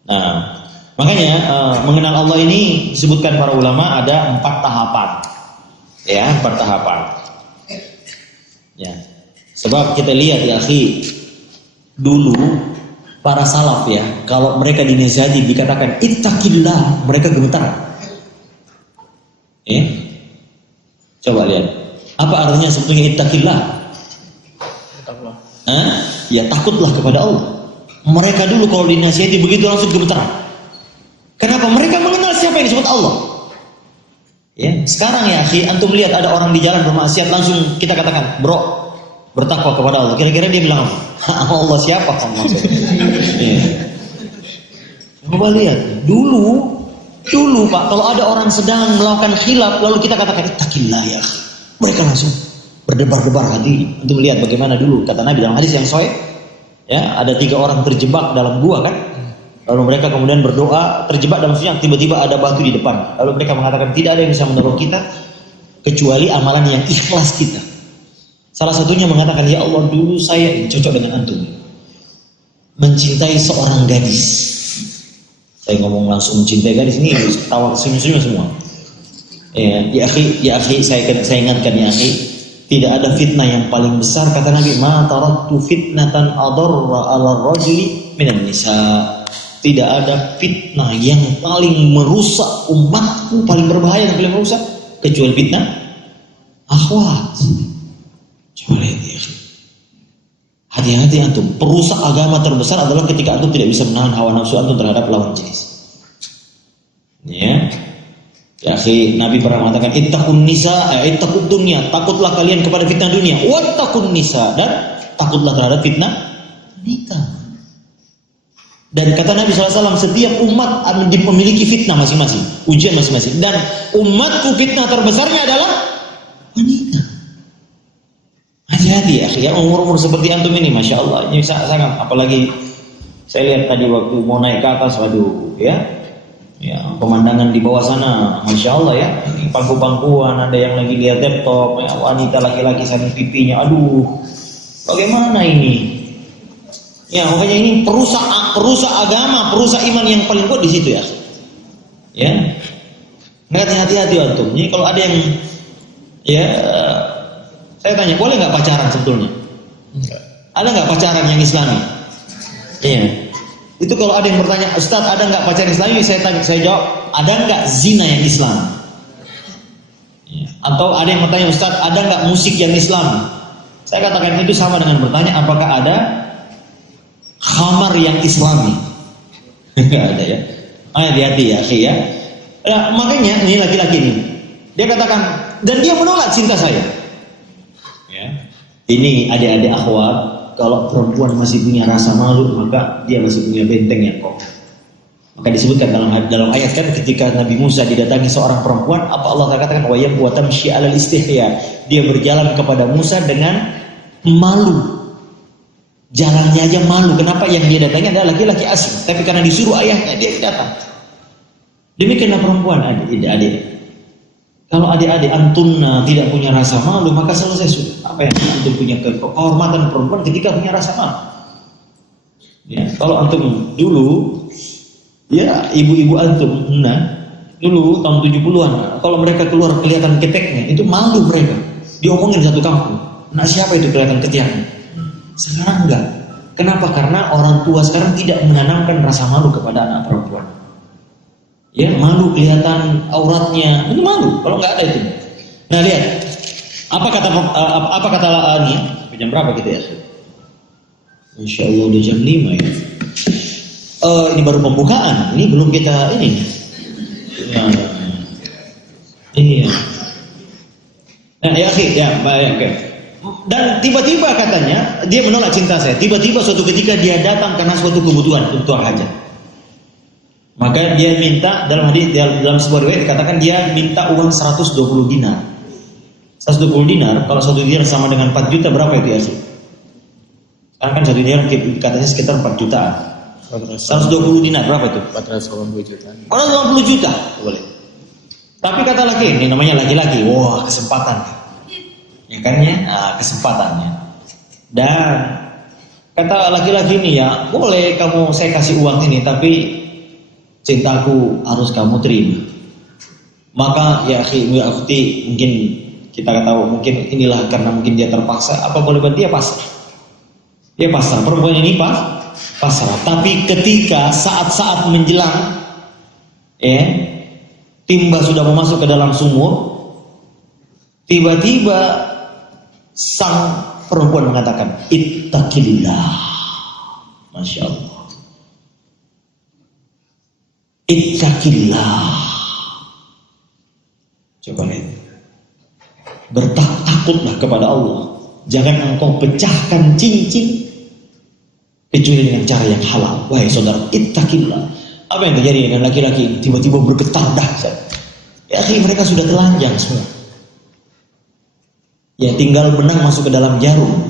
Nah, makanya mengenal Allah ini disebutkan para ulama ada 4 tahapan. Ya, 4 tahapan. Ya. Sebab kita lihat ya akhi, dulu para salaf ya, kalau mereka dinasihati dikatakan ittaqillah, mereka gemetar. Ya. Coba lihat. Apa artinya sebetulnya ittaqillah? Takutlah. Ya, takutlah kepada Allah. Mereka dulu kalau dinasihati begitu langsung gemetar. Kenapa? Mereka mengenal siapa yang disebut Allah. Ya, sekarang ya akhi, antum lihat ada orang di jalan bermaksiat, langsung kita katakan, bro, bertakwa kepada Allah. Kira-kira dia bilang apa? Allah siapa kamu maksudnya? Ya. Coba lihat, dulu Pak, kalau ada orang sedang melakukan khilaf, lalu kita katakan ittaqillah ya akhi, mereka langsung berdebar-debar hati. Untuk melihat bagaimana dulu kata Nabi dalam hadis yang sahih, Ya, ada 3 orang terjebak dalam gua kan. Lalu mereka kemudian berdoa, terjebak dalam maksudnya tiba-tiba ada batu di depan. Lalu mereka mengatakan tidak ada yang bisa menolong kita kecuali amalan yang ikhlas kita. Salah satunya mengatakan, ya Allah, dulu saya, ini cocok dengan antum, mencintai seorang gadis. Saya ngomong langsung mencintai gadis ini, tawa senyum-senyum semua. Ya akhi, saya ingatkan ya akhi, tidak ada fitnah yang paling besar, kata Nabi, ma taraktu fitnatan adarra 'ala rajuli minan nisa. Tidak ada fitnah yang paling merusak umatku, paling berbahaya dan paling merusak kecuali fitnah akhwat. Coba lihat ya. Hati-hati antum. Perusak agama terbesar adalah ketika antum tidak bisa menahan hawa nafsu antum terhadap lawan jenis. Ya. Ya akhi, Nabi pernah mengatakan ittaqun nisa, ittaqud dunya, takutlah kalian kepada fitnah dunia, wattaqun nisa, dan takutlah terhadap fitnah nikah. Dan kata Nabi SAW, setiap umat memiliki fitnah masing-masing, ujian masing-masing. Dan umatku fitnah terbesarnya adalah wanita. Hati-hati ya, umur-umur seperti antum ini, Masya Allah, ini sangat, apalagi saya lihat tadi waktu mau naik ke atas, waduh, ya pemandangan di bawah sana, Masya Allah ya, pangku-pangkuan, ada yang lagi lihat laptop, ya, wanita laki-laki saling pipinya, aduh, bagaimana ini? Ya, makanya ini perusak agama, perusak iman yang paling kuat di situ ya. Ya. Hati-hati antum. Jadi kalau ada yang ya saya tanya, boleh nggak pacaran sebetulnya? Enggak. Ada nggak pacaran yang Islami? Iya. Itu kalau ada yang bertanya, Ustaz, ada nggak pacaran Islami? Saya jawab, ada nggak zina yang Islam? Ya. Atau ada yang bertanya, Ustaz, ada nggak musik yang Islam? Saya katakan itu sama dengan bertanya, apakah ada khamar yang Islami? Enggak ada ya. Hati-hati ya, akhi ya. Makanya ini laki-laki ini, dia katakan, dan dia menolak cinta saya. Ya. Ini adik-adik akhwat, kalau perempuan masih punya rasa malu, maka dia masih punya benteng yang kokoh. Maka disebutkan dalam ayat kan, ketika Nabi Musa didatangi seorang perempuan, apa Allah katakan, wa yam wa tamshi 'alal istihya. Dia berjalan kepada Musa dengan malu. Jalannya aja malu. Kenapa? Yang dia datangi adalah laki-laki asing, tapi karena disuruh ayahnya dia datang. Demikianlah perempuan, adik-adik. Kalau adik-adik antum tidak punya rasa malu, maka selesai sudah. Apa yang antum punya kehormatan perempuan ketika punya rasa malu? Ya, kalau antum dulu, ya ibu-ibu antum, dulu tahun 70-an, kalau mereka keluar kelihatan keteknya, itu malu mereka. Diomongin satu kampung. Nah, siapa itu kelihatan keteknya? Sekarang enggak. Kenapa? Karena orang tua sekarang tidak menanamkan rasa malu kepada anak perempuan. Ya, malu kelihatan auratnya, itu malu. Kalau enggak ada itu. Nah, lihat. Apa kata ini? Jam berapa kita ya? Insya Allah udah jam 5 ya. Ini baru pembukaan. Ini belum kita ini. Ya. Iya. Nah, ya akhi, ya, baik, oke. Dan tiba-tiba katanya dia menolak cinta saya. Tiba-tiba suatu ketika dia datang karena suatu kebutuhan hajat. Maka dia minta, dalam sebuah riwayat dikatakan dia minta uang 120 dinar. 120 dinar, kalau 1 dinar sama dengan 4 juta, berapa itu ya sih? Sekarang kan 1 dinar katanya sekitar 4 jutaan. 120 dinar berapa itu? 480 juta. 480 juta, boleh. Tapi kata laki, ini namanya laki-laki, wah kesempatan. Ya kan ya, kesempatannya. Dan kata laki-laki ini, ya boleh kamu saya kasih uang ini, tapi cintaku harus kamu terima. Maka ya akhi, mungkin kita tahu, mungkin inilah karena mungkin dia terpaksa. Apa boleh buat dia pasrah? Dia pasrah. Perempuan ini pasrah. Tapi ketika saat-saat menjelang, timba sudah mau masuk ke dalam sumur, tiba-tiba sang perempuan mengatakan, ittaqillah. Masya Allah. Ittaqillah. Coba lihat. Bertakutlah kepada Allah. Jangan engkau pecahkan cincin kecuali dengan cara yang halal. Wahai saudara, ittaqillah. Apa yang terjadi dengan laki-laki ini? Tiba-tiba bergetar dahsyat. Ya akhi, mereka sudah telanjang semua. Ya tinggal benang masuk ke dalam jarum.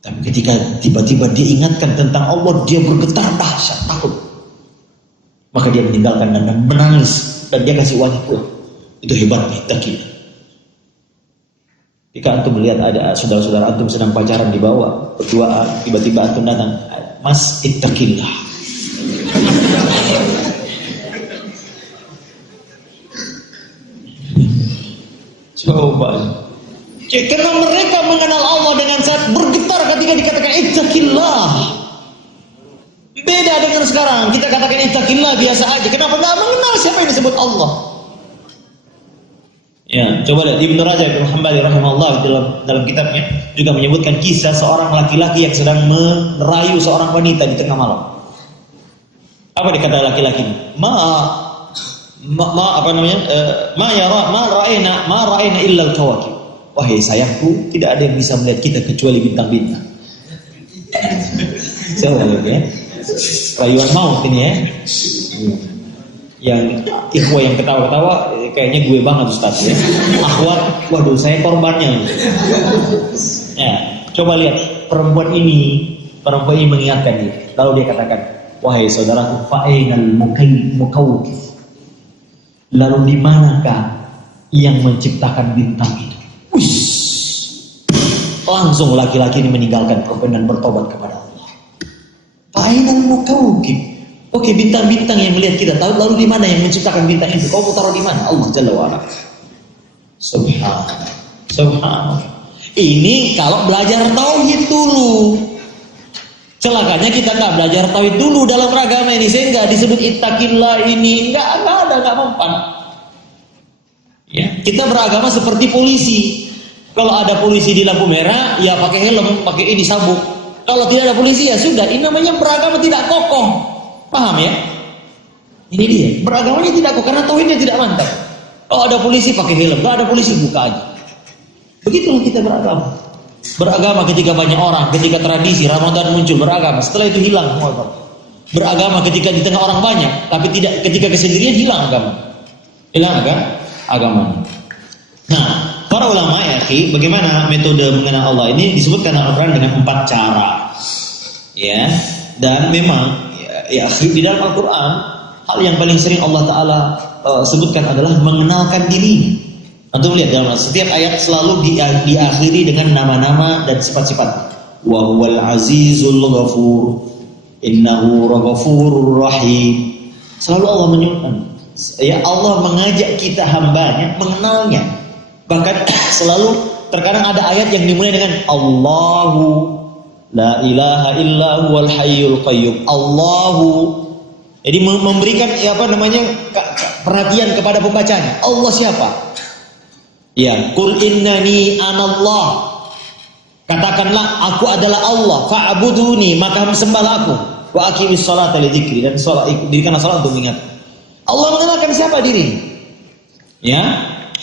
Tapi ketika tiba-tiba diingatkan tentang Allah, dia bergetar dahsyat, takut. Maka dia meninggalkan dan menangis, dan dia kasih wangi kuat. Itu hebatnya ittaqillah. Jika antum melihat ada saudara-saudara antum sedang pacaran di bawah, berduaan, tiba-tiba antum datang, Mas, ittaqillah. Coba. Karena mereka mengenal Allah dengan saat bergetar ketika dikatakan ittaqillah. Beda dengan sekarang, kita katakan ittaqillah biasa aja. Kenapa enggak mengenal siapa yang disebut Allah? Ya, coba lihat Ibnu Rajab Al-Hambali rahimahullah dalam kitabnya juga menyebutkan kisah seorang laki-laki yang sedang merayu seorang wanita di tengah malam. Apa dikata laki-laki ini? Ma ra'ayna illa al-kawakib. Wahai sayangku, tidak ada yang bisa melihat kita kecuali bintang-bintang. Coba lihat ya. Rayuan maut ini ya. Yang ikhwah yang ketawa-ketawa kayaknya gue banget Ustaz ya. Akhwat, waduh saya korbannya. Ya, coba lihat perempuan ini mengingatkan dia. Lalu dia katakan, wahai saudaraku, fa'inal mukawwif. Lalu di manakah yang menciptakan bintang itu? Langsung laki-laki ini meninggalkan perempuan dan bertobat kepada Allah. Fa'inal mukawwif. Oke, bintang-bintang yang melihat kita tahu, lalu di mana yang menciptakan bintang itu? Kau mau taruh di mana? Allah Jalla wa Ala. Subhanallah. Ini kalau belajar tauhid dulu. Celakanya kita nggak belajar tauhid dulu dalam agama ini, sehingga disebut ittaqillah ini nggak mempan. Ya, kita beragama seperti polisi. Kalau ada polisi di lampu merah, ya pakai helm, pakai ini sabuk. Kalau tidak ada polisi ya sudah. Ini namanya beragama tidak kokoh. Paham ya? Ini dia. Beragamanya tidak kokoh karena tauhidnya tidak mantap. Kalau ada polisi pakai helm, kalau ada polisi buka aja. Begitulah kita beragama. Beragama ketika banyak orang, ketika tradisi Ramadan muncul beragama, setelah itu hilang semua. Beragama ketika di tengah orang banyak, tapi tidak ketika kesendirian hilang agama. Hilang agama. Nah, para ulama ya, bagaimana metode mengenal Allah ini disebutkan Al-Quran dengan 4 cara. Ya, dan memang ya, di dalam Al-Quran hal yang paling sering Allah Ta'ala sebutkan adalah mengenalkan dirinya. Antum lihat dalam setiap ayat selalu diakhiri dengan nama-nama dan sifat-sifat. Wa huwal azizul ghafur, innahu ghafurur rahim. Selalu Allah menyebutkan. Ya, Allah mengajak kita hambanya mengenalnya. Bahkan selalu terkadang ada ayat yang dimulai dengan Allahu la ilaha illa huwal hayyul qayyum. Allahu. Jadi memberikan perhatian kepada pembacanya. Allah siapa? Ya, qul innani anallah. Katakanlah aku adalah Allah, fa'buduni, maka sembahlah aku. Wa aqimis sholata li dzikri, dan dirikanlah salat untuk mengingat. Allah mengenalkan siapa diri. Ya.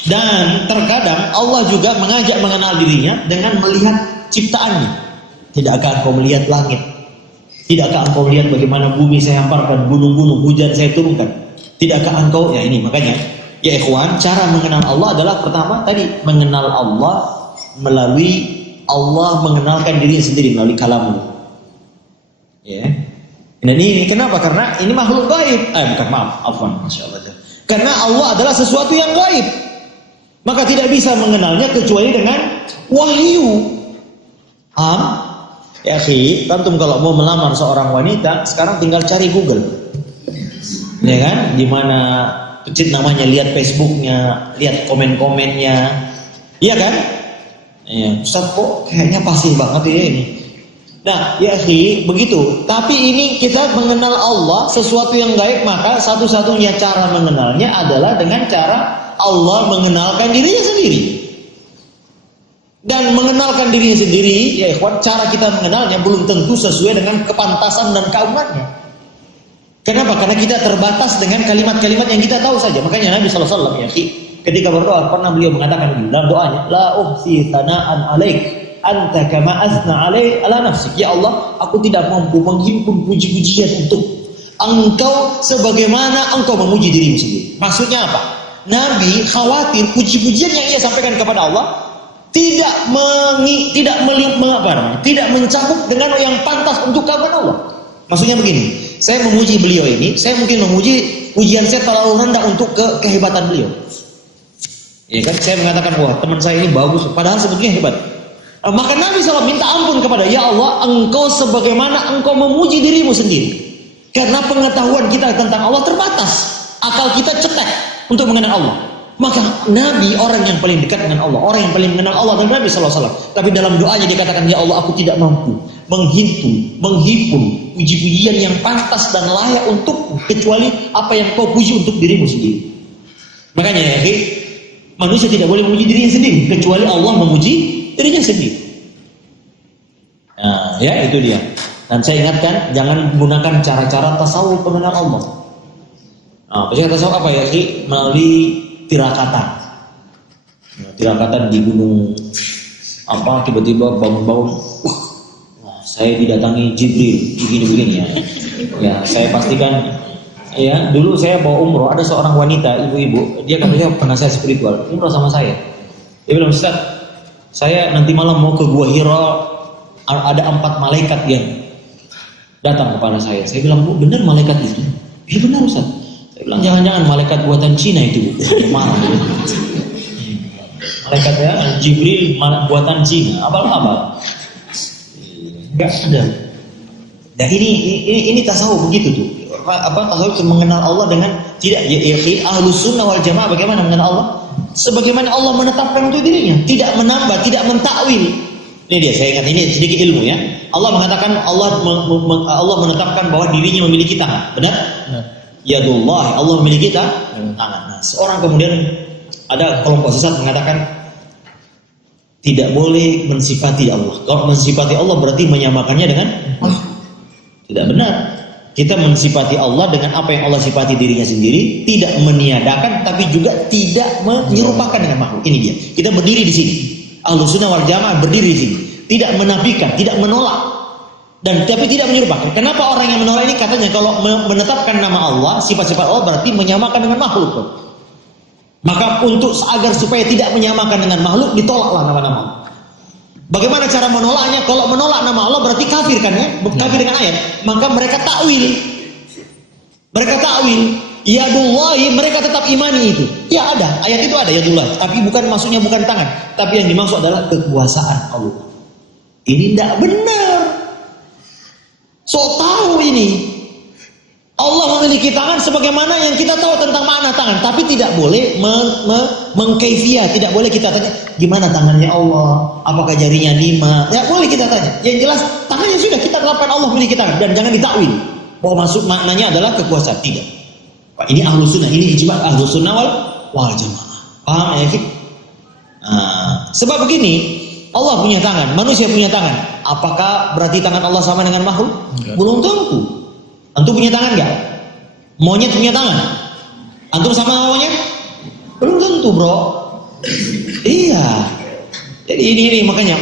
Dan terkadang Allah juga mengajak mengenal dirinya dengan melihat ciptaannya. Tidakkah engkau melihat langit? Tidakkah engkau melihat bagaimana bumi saya hamparkan, gunung-gunung, hujan saya turunkan? Tidakkah engkau, ya ini makanya, ya ikhwan, cara mengenal Allah adalah pertama tadi, mengenal Allah melalui Allah mengenalkan dirinya sendiri melalui kalamnya. Ya. Dan ini kenapa? Karena ini makhluk gaib. Masyaallah. Karena Allah adalah sesuatu yang gaib. Maka tidak bisa mengenalnya kecuali dengan wahyu. Ya akhi, antum kalau mau melamar seorang wanita, sekarang tinggal cari Google. Ya kan? Di mana pencet namanya, lihat Facebooknya, lihat komen-komennya. Iya kan? Ya, Ustaz kok kayaknya pasif banget ya ini. Nah, ya akhi, begitu. Tapi ini kita mengenal Allah, sesuatu yang gaib, maka satu-satunya cara mengenalnya adalah dengan cara Allah mengenalkan dirinya sendiri. Dan mengenalkan dirinya sendiri, ya ikhwan, cara kita mengenalnya belum tentu sesuai dengan kepantasan dan keaumannya. Kenapa? Karena kita terbatas dengan kalimat-kalimat yang kita tahu saja. Makanya Nabi SAW ya, ketika berdoa pernah beliau mengatakan dalam doanya, la uhsi thana'an 'alaik anta kama asna 'ala nafsik. Ya Allah, aku tidak mampu menghimpun puji-pujian untuk Engkau sebagaimana Engkau memuji dirimu sendiri. Maksudnya apa? Nabi khawatir puji-pujian yang ia sampaikan kepada Allah tidak mencabut dengan yang pantas untuk kabar Allah. Maksudnya begini, saya memuji beliau ini, saya mungkin memuji pujian saya terlalu rendah untuk kehebatan beliau. Ya kan, saya mengatakan wah teman saya ini bagus, padahal sebetulnya hebat. Maka Nabi SAW minta ampun kepada, ya Allah, engkau sebagaimana engkau memuji dirimu sendiri. Karena pengetahuan kita tentang Allah terbatas, akal kita cetek untuk mengenal Allah. Maka Nabi orang yang paling dekat dengan Allah, orang yang paling mengenal Allah dan Nabi SAW. Tapi dalam doanya dia katakan, ya Allah, aku tidak mampu menghipun puji-pujian yang pantas dan layak untukku kecuali apa yang kau puji untuk dirimu sendiri. Makanya ya, manusia tidak boleh memuji dirinya sendiri kecuali Allah memuji dirinya sendiri. Nah, ya itu dia. Dan saya ingatkan, jangan menggunakan cara-cara tasawuf mengenal Allah. Nah, maksudnya tasawuf apa ya? Melalui tirakatan. Nah, tirakatan di gunung apa tiba-tiba bangun-bangun, saya didatangi Jibril, begini-begini ya. Ya, saya pastikan ya, dulu saya bawa umroh, ada seorang wanita, ibu-ibu, dia katanya penasihat spiritual, umroh sama saya. Dia bilang, Ustaz, saya nanti malam mau ke Gua Hira, ada 4 malaikat yang datang kepada saya. Saya bilang, Bu, benar malaikat itu? Iya benar, Ustaz. Saya bilang, jangan-jangan malaikat buatan Cina itu, Bu. Marah. Malaikat ya, Jibril buatan Cina, abal-abal. Enggak ada. Nah ini tasawuf begitu tuh. Tasawuf mengenal Allah dengan tidak ahlus sunnah wal jamaah. Bagaimana mengenal Allah? Sebagaimana Allah menetapkan untuk dirinya, tidak menambah, tidak mentakwil. Ini dia, saya ingat ini sedikit ilmu ya. Allah mengatakan Allah menetapkan bahwa dirinya memiliki tangan, benar? Yadullah, Allah memiliki tangan. Nah, seorang kemudian ada kelompok sesat mengatakan tidak boleh mensifati Allah. Kalau mensifati Allah berarti menyamakannya dengan Allah. Tidak benar. Kita mensifati Allah dengan apa yang Allah sifati dirinya sendiri, tidak meniadakan tapi juga tidak menyerupakan dengan makhluk. Ini dia. Kita berdiri di sini. Ahlus sunnah wal jamaah berdiri di sini. Tidak menafikan, tidak menolak, dan tapi tidak menyerupakan. Kenapa orang yang menolak ini katanya kalau menetapkan nama Allah, sifat-sifat Allah berarti menyamakan dengan makhluk. Maka untuk agar supaya tidak menyamakan dengan makhluk, ditolaklah nama-nama Allah. Bagaimana cara menolaknya? Kalau menolak nama Allah berarti kafir kan ya? Kafir dengan ayat. Maka mereka takwil. Yadullahi, mereka tetap imani itu. Ya ada, ayat itu ada yadullahi. Tapi maksudnya bukan tangan. Tapi yang dimaksud adalah kekuasaan Allah. Ini tidak benar. Sok tahu ini. Allah memiliki tangan sebagaimana yang kita tahu tentang makna tangan, tapi tidak boleh mengkaifiyah, tidak boleh kita tanya gimana tangannya Allah, apakah jarinya 5, tidak boleh kita tanya. Yang jelas tangannya sudah kita terapkan Allah memiliki tangan, dan jangan ditakwil bahwa maksud maknanya adalah kekuasaan, tidak. Pak, ini ahlus sunnah, ini ijma ahlus sunnah wal jamaah. Paham ya? Sebab begini, Allah punya tangan, manusia punya tangan. Apakah berarti tangan Allah sama dengan makhluk? Belum tentu. Antum punya tangan nggak? Monyet punya tangan. Antum sama monyet? Belum tentu, bro. Iya. Jadi ini makanya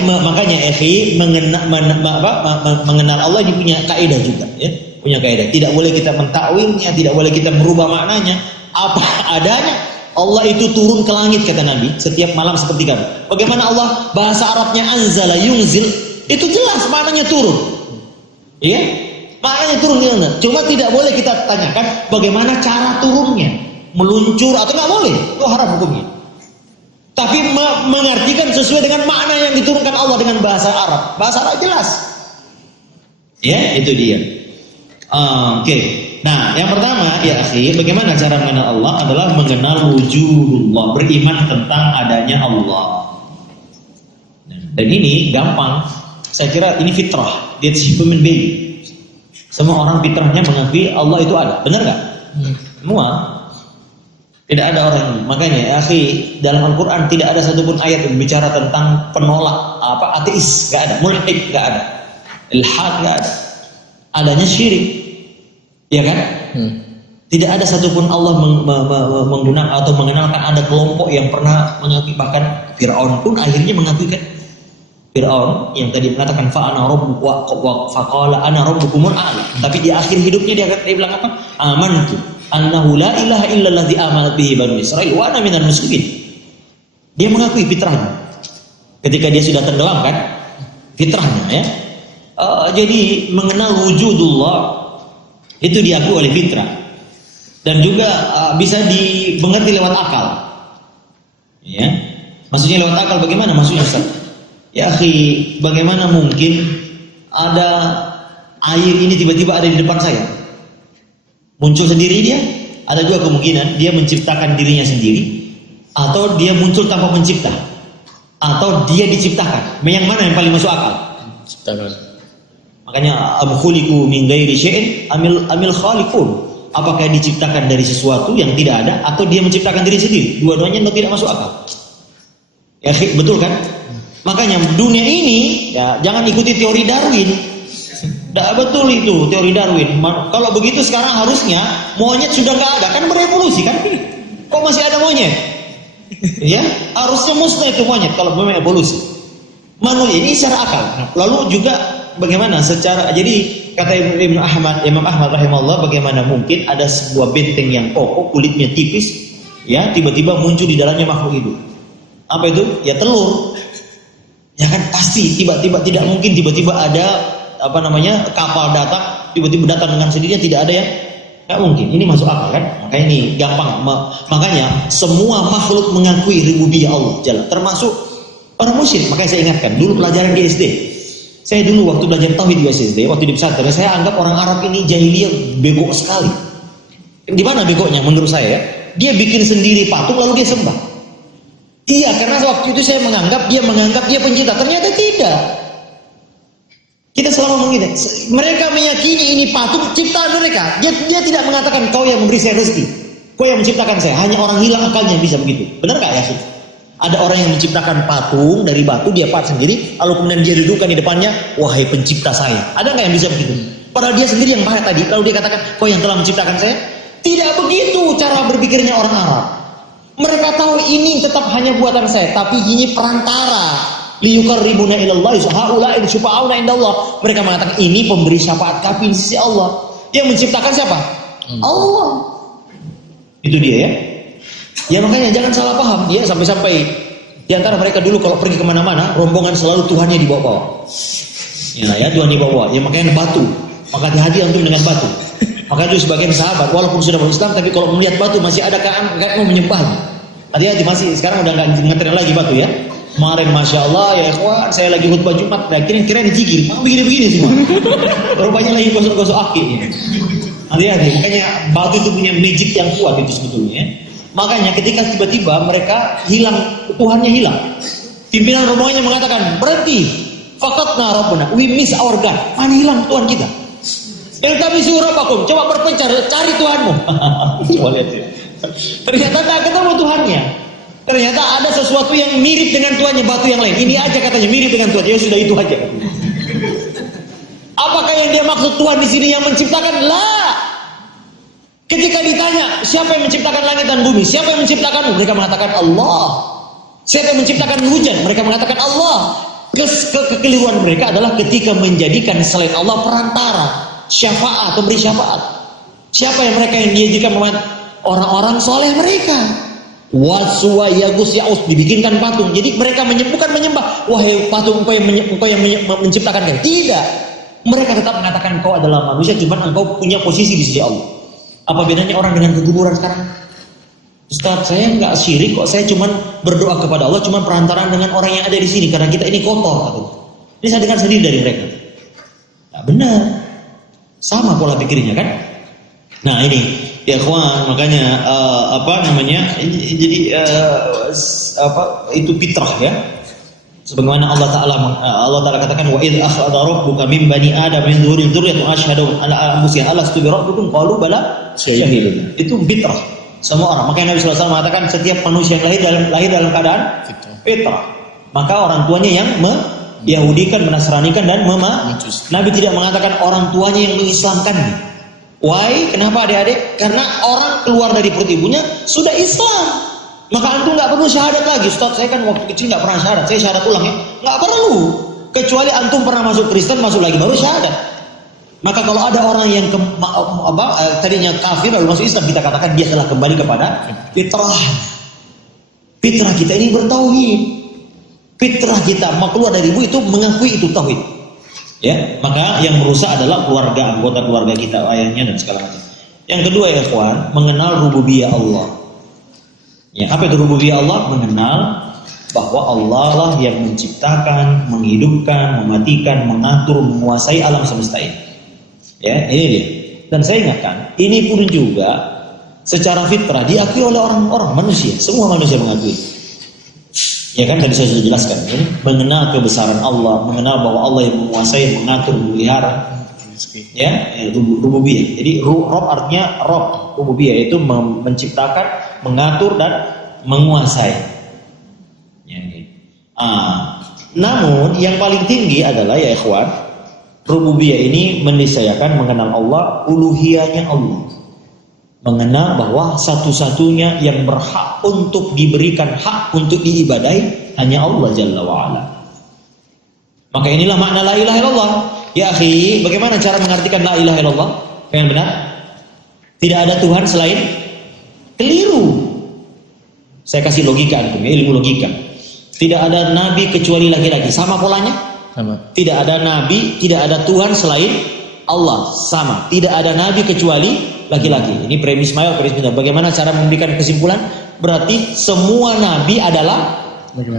mengenal Allah ini punya kaidah juga, ya. Punya kaidah. Tidak boleh kita mentakwilnya, tidak boleh kita merubah maknanya. Apa adanya. Allah itu turun ke langit kata Nabi setiap malam seperti kami. Bagaimana Allah bahasa Arabnya anzala yunzil, itu jelas maknanya turun. Iya? Maknanya turun gimana? Cuma tidak boleh kita tanyakan bagaimana cara turunnya, meluncur atau nggak boleh, itu haram hukumnya. Tapi mengartikan sesuai dengan makna yang diturunkan Allah dengan bahasa Arab. Bahasa Arab jelas. Ya, itu dia. Oke. Nah, yang pertama ya akhi, bagaimana cara mengenal Allah adalah mengenal wujudullah, beriman tentang adanya Allah. Dan ini gampang. Saya kira ini fitrah, dia human being. Semua orang fitrahnya mengakui Allah itu ada, benar nggak? Semua. Tidak ada orang. Makanya, akhi, dalam Al-Quran tidak ada satupun ayat yang bicara tentang penolak ateis, nggak ada. Mulhid nggak ada. Ilhad nggak ada. Adanya syirik, ya kan? Tidak ada satupun Allah menggunakan atau mengenalkan ada kelompok yang pernah mengakui, bahkan Fir'aun pun akhirnya mengakui kan? Fir'aun yang tadi mengatakan fa'ana rabbukum wa faqala ana rabbukumul a'la, tapi di akhir hidupnya dia bilang apa? Amantu annahu la ilaha illalladzi amanat bihi banu Israil wa ana minal muslimin. Dia mengakui fitrahnya. ketika dia sudah tenggelam kan, fitrahnya ya. Jadi mengenal wujudullah itu diakui oleh fitrah dan juga bisa dimengerti lewat akal. Ya, maksudnya lewat akal bagaimana? Maksudnya Ustaz? Ya akhi, bagaimana mungkin ada air ini tiba-tiba ada di depan saya? Muncul sendiri dia? Ada dua kemungkinan, dia menciptakan dirinya sendiri, atau dia muncul tanpa mencipta, atau dia diciptakan. Yang mana yang paling masuk akal? Ciptakan. Makanya am khuliqu min ghairi syai'in amil khaliqun. Apakah diciptakan dari sesuatu yang tidak ada atau dia menciptakan diri sendiri? Dua-duanya tidak masuk akal. Ya, betul kan? Makanya dunia ini ya jangan ikuti teori Darwin. Tidak betul itu teori Darwin. Kalau begitu sekarang harusnya monyet sudah nggak ada, kan berevolusi kan? Kok masih ada monyet? Ya, harusnya musnah itu monyet kalau memang evolusi. Manusia ini secara akal. Lalu juga bagaimana secara, jadi kata Imam Ahmad rahimahullah, bagaimana mungkin ada sebuah benteng yang kokoh, kulitnya tipis, ya tiba-tiba muncul di dalamnya makhluk hidup. Apa itu? Ya telur. Ya kan pasti tiba-tiba, tidak mungkin tiba-tiba ada kapal datang, tiba-tiba datang dengan sendirinya, tidak ada ya. Nggak mungkin, ini masuk akal kan? Makanya ini gampang. Makanya semua makhluk mengakui rububiyah Allah Jalla, termasuk orang musyrik. Makanya saya ingatkan dulu pelajaran di SD. Saya dulu waktu belajar tauhid di SD, waktu di pesantren, saya anggap orang Arab ini jahiliyah bego sekali. Di mana begonya menurut saya? Ya? Dia bikin sendiri patung lalu dia sembah. Iya, karena waktu itu saya menganggap dia pencipta. Ternyata tidak. Kita selalu mengira, mereka meyakini ini patung ciptaan mereka. Dia tidak mengatakan kau yang memberi saya rezeki, kau yang menciptakan saya. Hanya orang hilang akalnya bisa begitu. Benar nggak ya? Ada orang yang menciptakan patung dari batu, dia pahat sendiri, lalu kemudian dia dudukkan di depannya, wahai pencipta saya. Ada nggak yang bisa begitu? Padahal dia sendiri yang pahat tadi, lalu dia katakan kau yang telah menciptakan saya. Tidak begitu cara berpikirnya orang Arab. Mereka tahu ini tetap hanya buatan saya, tapi ini perantara. Liyuqarribuna ilallahi haula'i syufa'auna indallah. Mereka mengatakan ini pemberi syafaat kami di sisi Allah. Yang menciptakan siapa? Allah. Itu dia ya. Ya makanya jangan salah paham ya, sampai-sampai di antara mereka dulu kalau pergi kemana-mana rombongan selalu Tuhannya dibawa-bawa. Ya Tuhan dibawa. Ya makanya batu. Maka hati-hati antum dengan batu. Makanya itu sebagian sahabat walaupun sudah berislam tapi kalau melihat batu masih ada kan mau menyembahnya. Hati-hati, masih sekarang udah nggak ngetren lagi batu ya. Kemarin Masya Allah ya ikhwan, saya lagi khutbah Jumat, kira-kira dicikir, begini-begini semua. Rupanya lagi gosok-gosok aki. Hati-hati, makanya batu itu punya magic yang kuat itu sebetulnya. Makanya ketika tiba-tiba mereka hilang, Tuhannya hilang, pimpinan rombongannya mengatakan, berhenti, faqatna rabbuna, we miss our God. Mana hilang Tuhan kita? Iltamisu rabbakum, coba berpencar, cari Tuhanmu. Coba lihat ya. Ternyata tak ketemu Tuhannya. Ternyata ada sesuatu yang mirip dengan Tuhannya, batu yang lain. Ini aja katanya mirip dengan Tuhan. Ya sudah itu aja. Apakah yang dia maksud Tuhan di sini yang menciptakan? Lah. Ketika ditanya siapa yang menciptakan langit dan bumi, siapa yang menciptakanmu? Mereka mengatakan Allah. Siapa yang menciptakan hujan? Mereka mengatakan Allah. Kekeliruan mereka adalah ketika menjadikan selain Allah perantara, syafaat, pemberi syafaat. Siapa yang mereka yang dijadikan orang-orang soleh mereka? Waswa yagus yaus, dibikinkan patung. Jadi mereka bukan menyembah wahai patung engkau yang menciptakan kan. Tidak. Mereka tetap mengatakan engkau adalah manusia, cuma engkau punya posisi di sisi Allah. Apa bedanya orang dengan kekuburan sekarang? Ustaz, saya nggak syirik kok, saya cuma berdoa kepada Allah, cuma perantaraan dengan orang yang ada di sini karena kita ini kotor. Ini saya dengar sendiri dari mereka. Nah, benar. Sama pola pikirnya kan? Nah ini ya kawan, makanya itu fitrah ya. Sebagaimana Allah Taala katakan wa idz akhadha rabbuka min bani adam min dzurriyyati dzurriyyatan ashhadu ala anfusihim alastu bi rabbikum qalu bala syahidun. Itu fitrah semua orang. Makanya Nabi SAW mengatakan setiap manusia yang lahir dalam keadaan fitrah. Maka orang tuanya yang Yahudikan, menasranikan dan Nabi tidak mengatakan orang tuanya yang mengislamkannya. Why? Kenapa adik-adik? Karena orang keluar dari perut ibunya sudah Islam. Maka antum nggak perlu syahadat lagi. Ustaz, saya kan waktu kecil nggak pernah syahadat. Saya syahadat ulang ya. Nggak perlu. Kecuali antum pernah masuk Kristen, masuk lagi baru syahadat. Maka kalau ada orang yang tadinya kafir lalu masuk Islam, kita katakan dia telah kembali kepada fitrah. Fitrah kita ini bertauhid. Fitrah kita mau keluar dari ibu itu mengakui itu tauhid. Ya, maka yang merusak adalah keluarga, anggota keluarga kita, ayahnya dan segala macam. Yang kedua ya ikhwan, mengenal rububiyah Allah. Ya, apa itu rububiyah Allah? Mengenal bahwa Allah lah yang menciptakan, menghidupkan, mematikan, mengatur, menguasai alam semesta ini. Ya, ini dia. Dan saya ingatkan, ini pun juga secara fitrah diakui oleh orang-orang manusia, semua manusia mengakui. Ya kan tadi saya sudah jelaskan, ya? Mengenal kebesaran Allah, mengenal bahwa Allah yang menguasai, mengatur, memelihara. Ya, rububiyah. Jadi Rob artinya Rob, rububiyah itu menciptakan, mengatur dan menguasai. Ya, gitu. Namun yang paling tinggi adalah ya ikhwan, rububiyah ini meniscayakan mengenal Allah, uluhiyahnya Allah. Mengenal bahwa satu-satunya yang berhak untuk diberikan hak untuk diibadahi hanya Allah Jalla wa'ala. Maka inilah makna la ilaha illallah. Ya akhi, bagaimana cara mengartikan la ilaha illallah? Yang benar? Tidak ada Tuhan selain, keliru. Saya kasih logika antum, ilmu logika. Tidak ada nabi kecuali laki-laki. Sama polanya? Sama. Tidak ada nabi, tidak ada Tuhan selain Allah. Sama. Tidak ada nabi kecuali laki-laki. Ini premis mayor, premis minor. Bagaimana cara memberikan kesimpulan? Berarti semua nabi adalah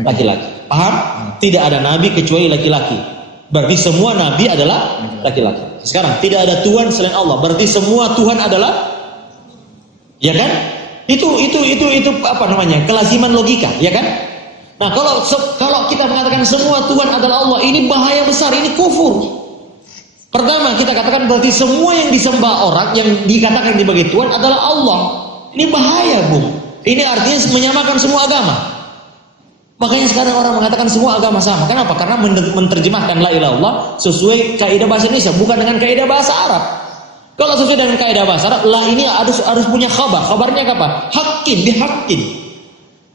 laki-laki. Paham? Tidak ada nabi kecuali laki-laki. Berarti semua nabi adalah laki-laki. Sekarang tidak ada Tuhan selain Allah. Berarti semua Tuhan adalah, ya kan? Itu apa namanya? Kelaziman logika, ya kan? Nah, kalau kita mengatakan semua Tuhan adalah Allah, ini bahaya besar, ini kufur. Pertama, kita katakan berarti semua yang disembah orang yang dikatakan sebagai Tuhan adalah Allah. Ini bahaya, Bung. Ini artinya menyamakan semua agama. Makanya sekarang orang mengatakan semua agama sama. Kenapa? Karena menerjemahkan la ilaha illallah sesuai kaidah bahasa Indonesia, bukan dengan kaidah bahasa Arab. Kalau sesuai dengan kaidah bahasa Arab, la ini harus punya khabar. Khabarnya apa? Hakin, bihakin.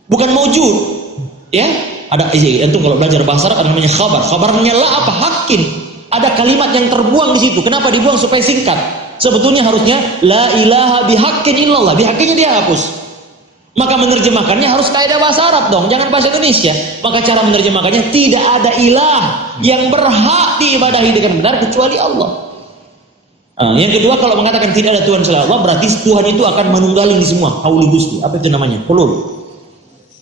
Bukan maujud. Ya? Ada antum kalau belajar bahasa Arab ada namanya khabar. Khabarnya la apa? Hakin. Ada kalimat yang terbuang di situ. Kenapa dibuang? Supaya singkat. Sebetulnya harusnya la ilaha bihakin illallah. Bihakinnya dia hapus. Maka menerjemahkannya harus kaidah bahasa Arab dong, jangan bahasa Indonesia. Maka cara menerjemahkannya tidak ada ilah yang berhak diibadahi dengan benar kecuali Allah. Yang kedua, kalau mengatakan tidak ada Tuhan selain Allah, berarti Tuhan itu akan menunggaling di semua. Hauli gusti, apa itu namanya? Hulul.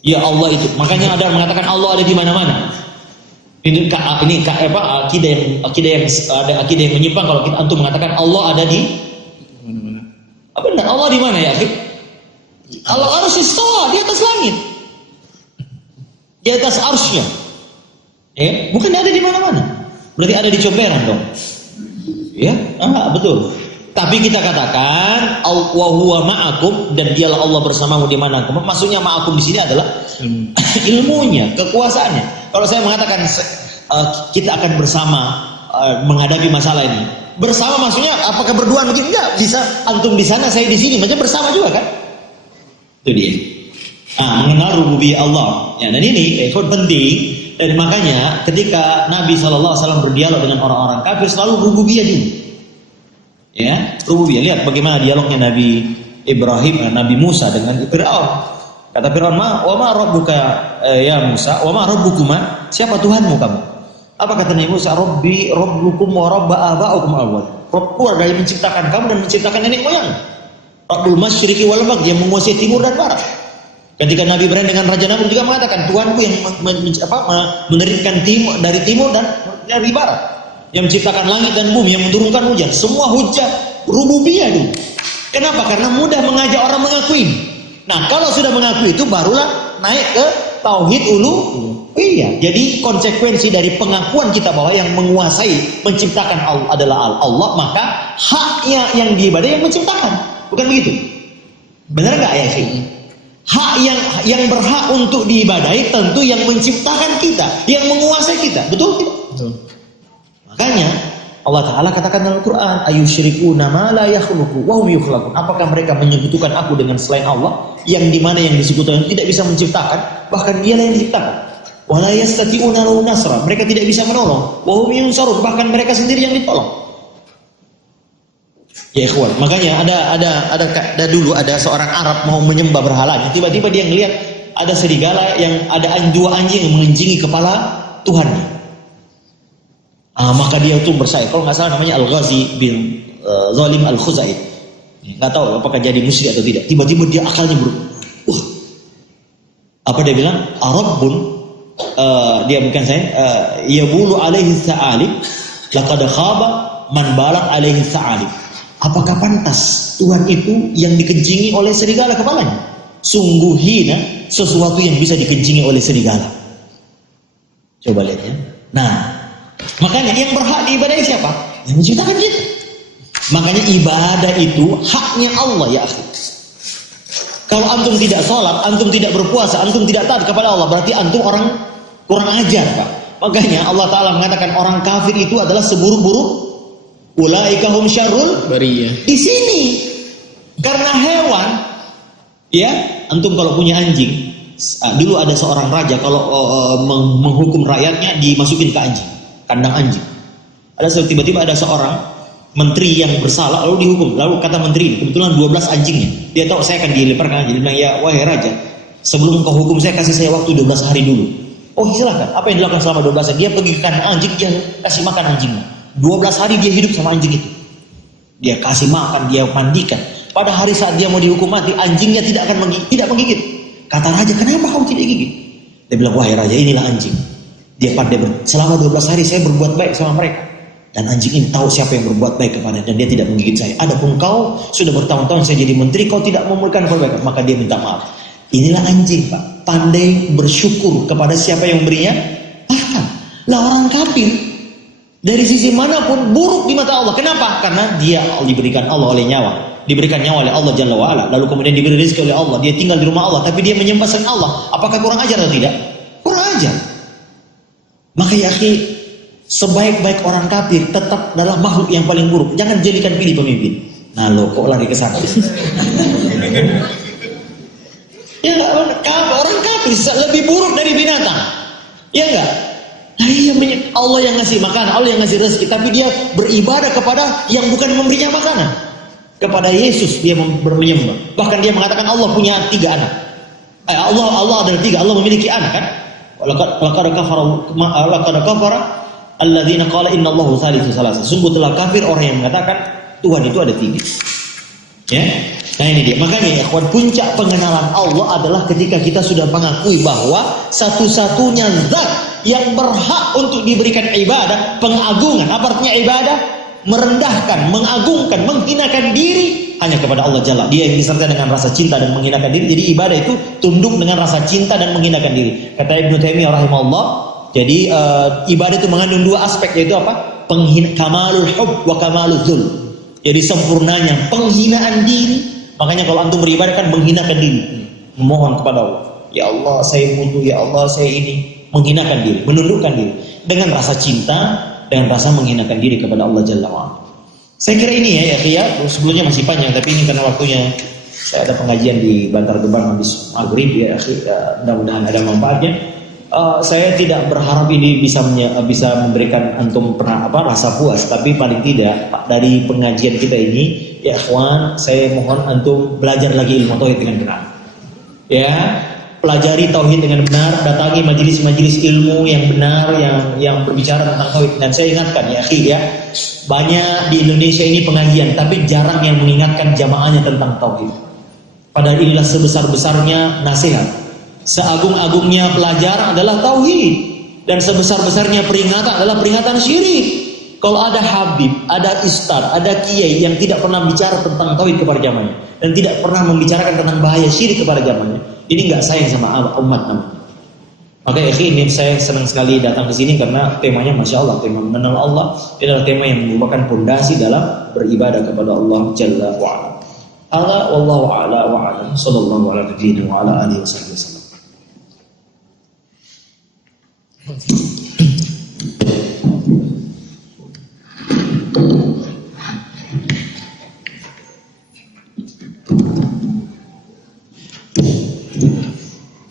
Ya Allah itu. Makanya ada yang mengatakan Allah ada di mana-mana. Ini akidah yang menyimpang kalau kita antum mengatakan Allah ada di mana-mana. Benar, Allah di mana ya? Allah arsy istawa, di atas langit, di atas arsy-nya. Bukan ada di mana-mana. Berarti ada di comberan dong. Ya, betul. Tapi kita katakan wa huwa ma'akum, dan dialah Allah bersamamu di mana. Maksudnya ma'akum di sini adalah ilmunya, kekuasaannya. Kalau saya mengatakan kita akan bersama menghadapi masalah ini, bersama maksudnya apakah berduaan begini? Enggak, bisa antum di sana, saya di sini, macam bersama juga kan? Itu dia. Mengenal rububiyah Allah. Ya, dan ini penting. Dan makanya ketika Nabi SAW berdialog dengan orang-orang kafir selalu rububiyah dulu. Ya, rububiyah. Lihat bagaimana dialognya Nabi Ibrahim, Nabi Musa dengan Fir'aun. Kata Fir'aun, wa ma rabbuka ya Musa, wa ma rabbukuma? Siapa Tuhanmu kamu? Apa kata Nabi Musa? Rabbi rabbukum wa rabb aba'ukum awwal. Rabb keluarga yang menciptakan kamu dan menciptakan nenek moyang. Rabbul Masyriqi wal Maghrib, yang menguasai timur dan barat. Ketika Nabi Ibrahim dengan Raja Namrud juga mengatakan Tuhanku yang meneritkan timur dari timur dan dari barat, yang menciptakan langit dan bumi, yang menurunkan hujan. Semua hujah rububiyah dulu. Kenapa? Karena mudah mengajak orang mengakui. Nah, kalau sudah mengakui itu barulah naik ke tauhid uluhiyah. Jadi konsekuensi dari pengakuan kita bahwa yang menguasai, menciptakan adalah Allah, maka haknya yang diibadahi yang menciptakan. Bukan begitu? Benar nggak ya sih? Hak yang berhak untuk diibadahi tentu yang menciptakan kita, yang menguasai kita. Betul tidak? Betul. Makanya Allah Ta'ala katakan dalam Quran, ayusyrikuna ma la yakhluqu wa hum yukhlaqun. Apakah mereka menyekutukan aku dengan selain Allah, yang dimana yang disekutukan tidak bisa menciptakan, bahkan dialah yang diciptakan. Wa la yastati'una lahu nasra. Mereka tidak bisa menolong. Wa hum yunsarun. Bahkan mereka sendiri yang ditolong. Ya ikhwan, makanya ada dulu ada seorang Arab mau menyembah berhalanya. Tiba-tiba dia ngelihat ada serigala yang ada dua anjing yang mengenjingi kepala Tuhannya. Maka dia itu bersayap. Kalau nggak salah namanya Al-Ghazi bin Zalim Al-Khuzai. Nggak tahu apakah jadi musyrik atau tidak. Tiba-tiba dia akalnya berubah. Apa dia bilang? Arabbun, dia bukan saya. Yabulu alaihi sa'alib, laqad khaba man balak alaihi sa'alib. Apakah pantas Tuhan itu yang dikencingi oleh serigala kepalanya? Sungguh hina sesuatu yang bisa dikencingi oleh serigala. Coba lihat ya. Nah, makanya yang berhak diibadahi siapa? Yang menciptakan kita. Makanya ibadah itu haknya Allah ya akhi. Kalau antum tidak sholat, antum tidak berpuasa, antum tidak taat kepada Allah, berarti antum orang kurang ajar, Pak. Makanya Allah Ta'ala mengatakan orang kafir itu adalah seburuk-buruk. Ulaika hum syarrul bariyah. Di sini karena hewan, ya, antum kalau punya anjing, dulu ada seorang raja kalau menghukum rakyatnya dimasukin ke anjing, kandang anjing. Tiba-tiba ada seorang menteri yang bersalah lalu dihukum. Lalu kata menteri, kebetulan 12 anjingnya. Dia tahu saya akan dilemparkan anjing. Dia bilang, ya wahai raja, sebelum kau hukum saya kasih saya waktu 12 hari dulu. Oh silakan. Apa yang dilakukan selama 12 hari? Dia pergi ke kandang anjing, dia kasih makan anjingnya. 12 hari dia hidup sama anjing itu. Dia kasih makan, dia mandikan. Pada hari saat dia mau dihukum mati, anjingnya tidak menggigit. Kata raja, kenapa kau tidak gigit? Dia bilang, wahai raja, inilah anjing. Dia pandai selama 12 hari saya berbuat baik sama mereka. Dan anjing ini tahu siapa yang berbuat baik kepada dan dia tidak menggigit saya. Adapun kau sudah bertahun-tahun saya jadi menteri, kau tidak memberikan kebaikan, maka dia minta maaf. Inilah anjing, Pak. Pandai bersyukur kepada siapa yang memberinya. Bahkan, lah orang kafir dari sisi manapun buruk di mata Allah. Kenapa? Karena dia diberikan Allah oleh nyawa. Diberikan nyawa oleh Allah Jalla wa'ala. Lalu kemudian diberi rezeki oleh Allah. Dia tinggal di rumah Allah. Tapi dia menyembah selain Allah. Apakah kurang ajar atau tidak? Kurang ajar. Maka ya akhi, sebaik-baik orang kafir tetap adalah makhluk yang paling buruk. Jangan jadikan pilih pemimpin. Nah lo kok lari ke sana? Ya orang kafir lebih buruk dari binatang. Ya enggak? Nah, iya, Allah yang ngasih makanan, Allah yang ngasih rezeki, tapi dia beribadah kepada yang bukan memberinya makanan. Kepada Yesus dia menyembah. Bahkan dia mengatakan Allah punya 3 anak. Allah adalah 3, Allah memiliki anak kan? Laqad kafara alladzina qala innallahu thalithu thalatsa. Sungguh telah kafir orang yang mengatakan Tuhan itu ada 3. Ya. Nah ini dia. Makanya ya kawan, puncak pengenalan Allah adalah ketika kita sudah mengakui bahwa satu-satunya zat yang berhak untuk diberikan ibadah, pengagungan. Apa artinya ibadah? Merendahkan, mengagungkan, menghinakan diri hanya kepada Allah Jalla. Dia yang disertai dengan rasa cinta dan menghinakan diri. Jadi ibadah itu tunduk dengan rasa cinta dan menghinakan diri. Kata Ibnu Taimiyah rahimahullah, jadi ibadah itu mengandung 2 aspek, yaitu apa? Kamalul hub wa kamalul dzul. Jadi sempurnanya penghinaan diri. Makanya kalau antum beribadah kan menghinakan diri, memohon kepada Allah. Ya Allah, saya butuh, ya Allah, saya ini. Menghinakan diri, menundukkan diri dengan rasa cinta, dengan rasa menghinakan diri kepada Allah Jalla wa'ala. Saya kira ini ya, sebelumnya masih panjang, tapi ini karena waktunya saya ada pengajian di Bantar Gebang habis maghrib ya, mudah-mudahan ada manfaatnya. Saya tidak berharap ini bisa memberikan antum rasa puas, tapi paling tidak dari pengajian kita ini, ya ikhwan, saya mohon antum belajar lagi ilmu tauhid dengan benar. Ya, pelajari tauhid dengan benar, datangi majelis-majelis ilmu yang benar, yang berbicara tentang tauhid. Dan saya ingatkan ya akhi ya, banyak di Indonesia ini pengajian, tapi jarang yang mengingatkan jamaahnya tentang tauhid. Padahal inilah sebesar-besarnya nasihat, seagung-agungnya pelajaran adalah tauhid, dan sebesar-besarnya peringatan adalah peringatan syirik. Kalau ada habib, ada ustaz, ada kiai yang tidak pernah bicara tentang tauhid kepada jamaahnya dan tidak pernah membicarakan tentang bahaya syirik kepada jamaahnya, ini nggak sayang sama umat namanya. Maka ya ini saya senang sekali datang ke sini karena temanya Masya Allah, tema mengenal Allah. Ini adalah tema yang merupakan fondasi dalam beribadah kepada Allah Jalla wa'ala. Allah wallahu a'la wa'ala. Sallallahu ala nabiyyina wa ala alihi wasallam.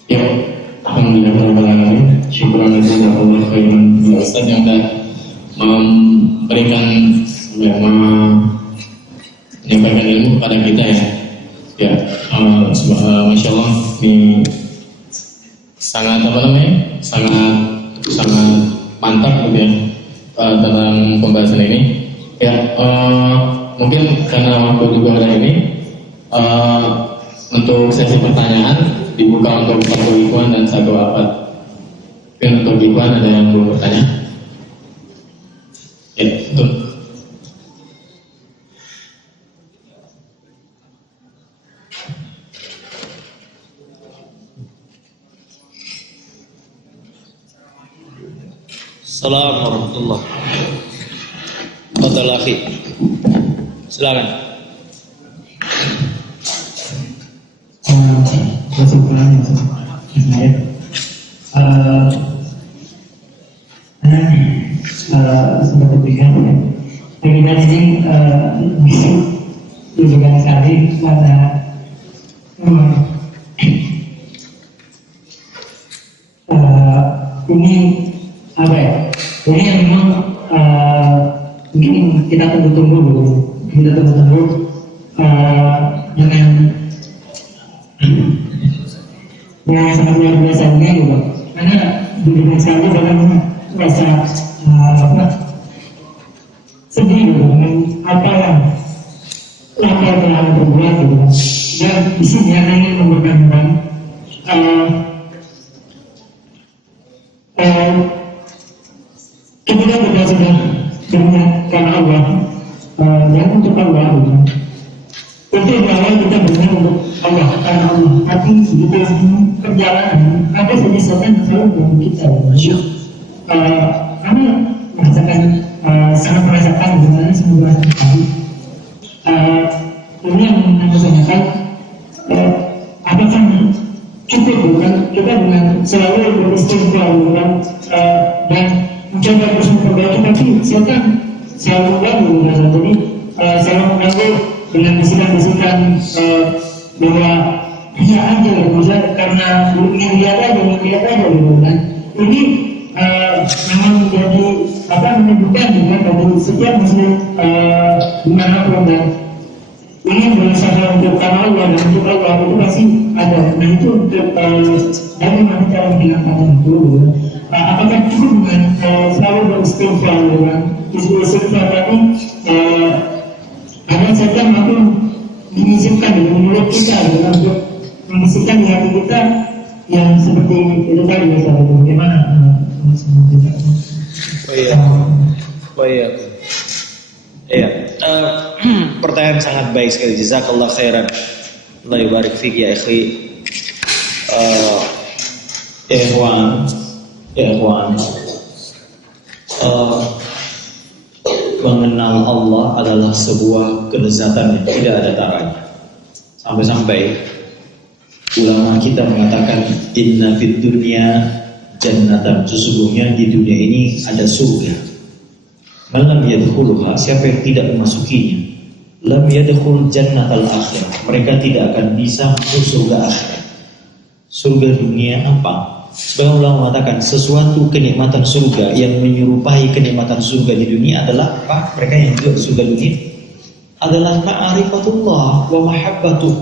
Ya, alhamdulillah, syukur Allah khairan Ustaz yang sudah memberikan menyampaikan ilmu kepada kita ya. Ya, Masya Allah, ini sangat apa namanya, sangat mantap gitu ya tentang pembahasan ini. Ya mungkin karena waktu juga ada ini, untuk sesi pertanyaan dibuka untuk satu ikhwan dan satu akhwat. Mungkin untuk ikhwan ada yang mau bertanya? Ya, betul. Assalamualaikum warahmatullahi wabarakatuh. Silakan. Sebagai pilihan pilihan ini bisa juga sekali pada ini apa ya? Ini yang memang mungkin kita tunggu-tunggu dulu, dengan yang sangat luar biasa ini juga, karena diberikan sekali dalam rasa sedih gitu, dengan apa yang telah berbuat gitu. Dan di sini hanya ingin memperkenalkan ketika kita sudah berniat karena Allah dan untuk Allah gitu. Itu bahwa kita berniat untuk Allah karena Allah, tapi di dalam perjalanan ada saja sesuatu selalu dalam kita. Kami merasakan sangat merasakan sebenarnya semua sekali. Ini yang aku tanyakan, apakah cukup bukan kita dengan selalu beristighfar bukan dan mencoba terus memperbaiki, tapi setan selalu mengganggu merasa. Jadi selalu mengganggu dengan bisikan-bisikan bahwa dia aja misalnya karena ingin lihat aja gitu kan. Ini memang menjadi menunjukkan juga bagi setiap muslim dimanapun dan ingin berusaha untuk karena Allah dan untuk Allah itu pasti ada. Nah itu untuk bagaimana cara menghilangkan itu. Apakah cukup dengan selalu beristighfar dengan istighfar tadi ada saja mampu mengizinkan dengan mulut kita untuk mengisikan di hati kita yang seperti itu tadi ya. Bagaimana? Pertanyaan sangat baik sekali. Jazakallah khairan. Allah yubarik fik ya akhi. Ikhwan, mengenal Allah adalah sebuah kelezatan yang tidak ada taranya. Sampai-sampai ulama kita mengatakan inna fid dunya jannatan, sesungguhnya di dunia ini ada surga. Malam yadkhuluha, siapa yang tidak memasukinya, lam yadkhul jannatal akhirah, mereka tidak akan bisa masuk surga akhirat. Surga dunia apa? Sebagian ulama mengatakan sesuatu kenikmatan surga yang menyerupai kenikmatan surga di dunia adalah apa? Mereka yang hidup di surga dunia adalah ma'rifatullah wa mahabbatuh,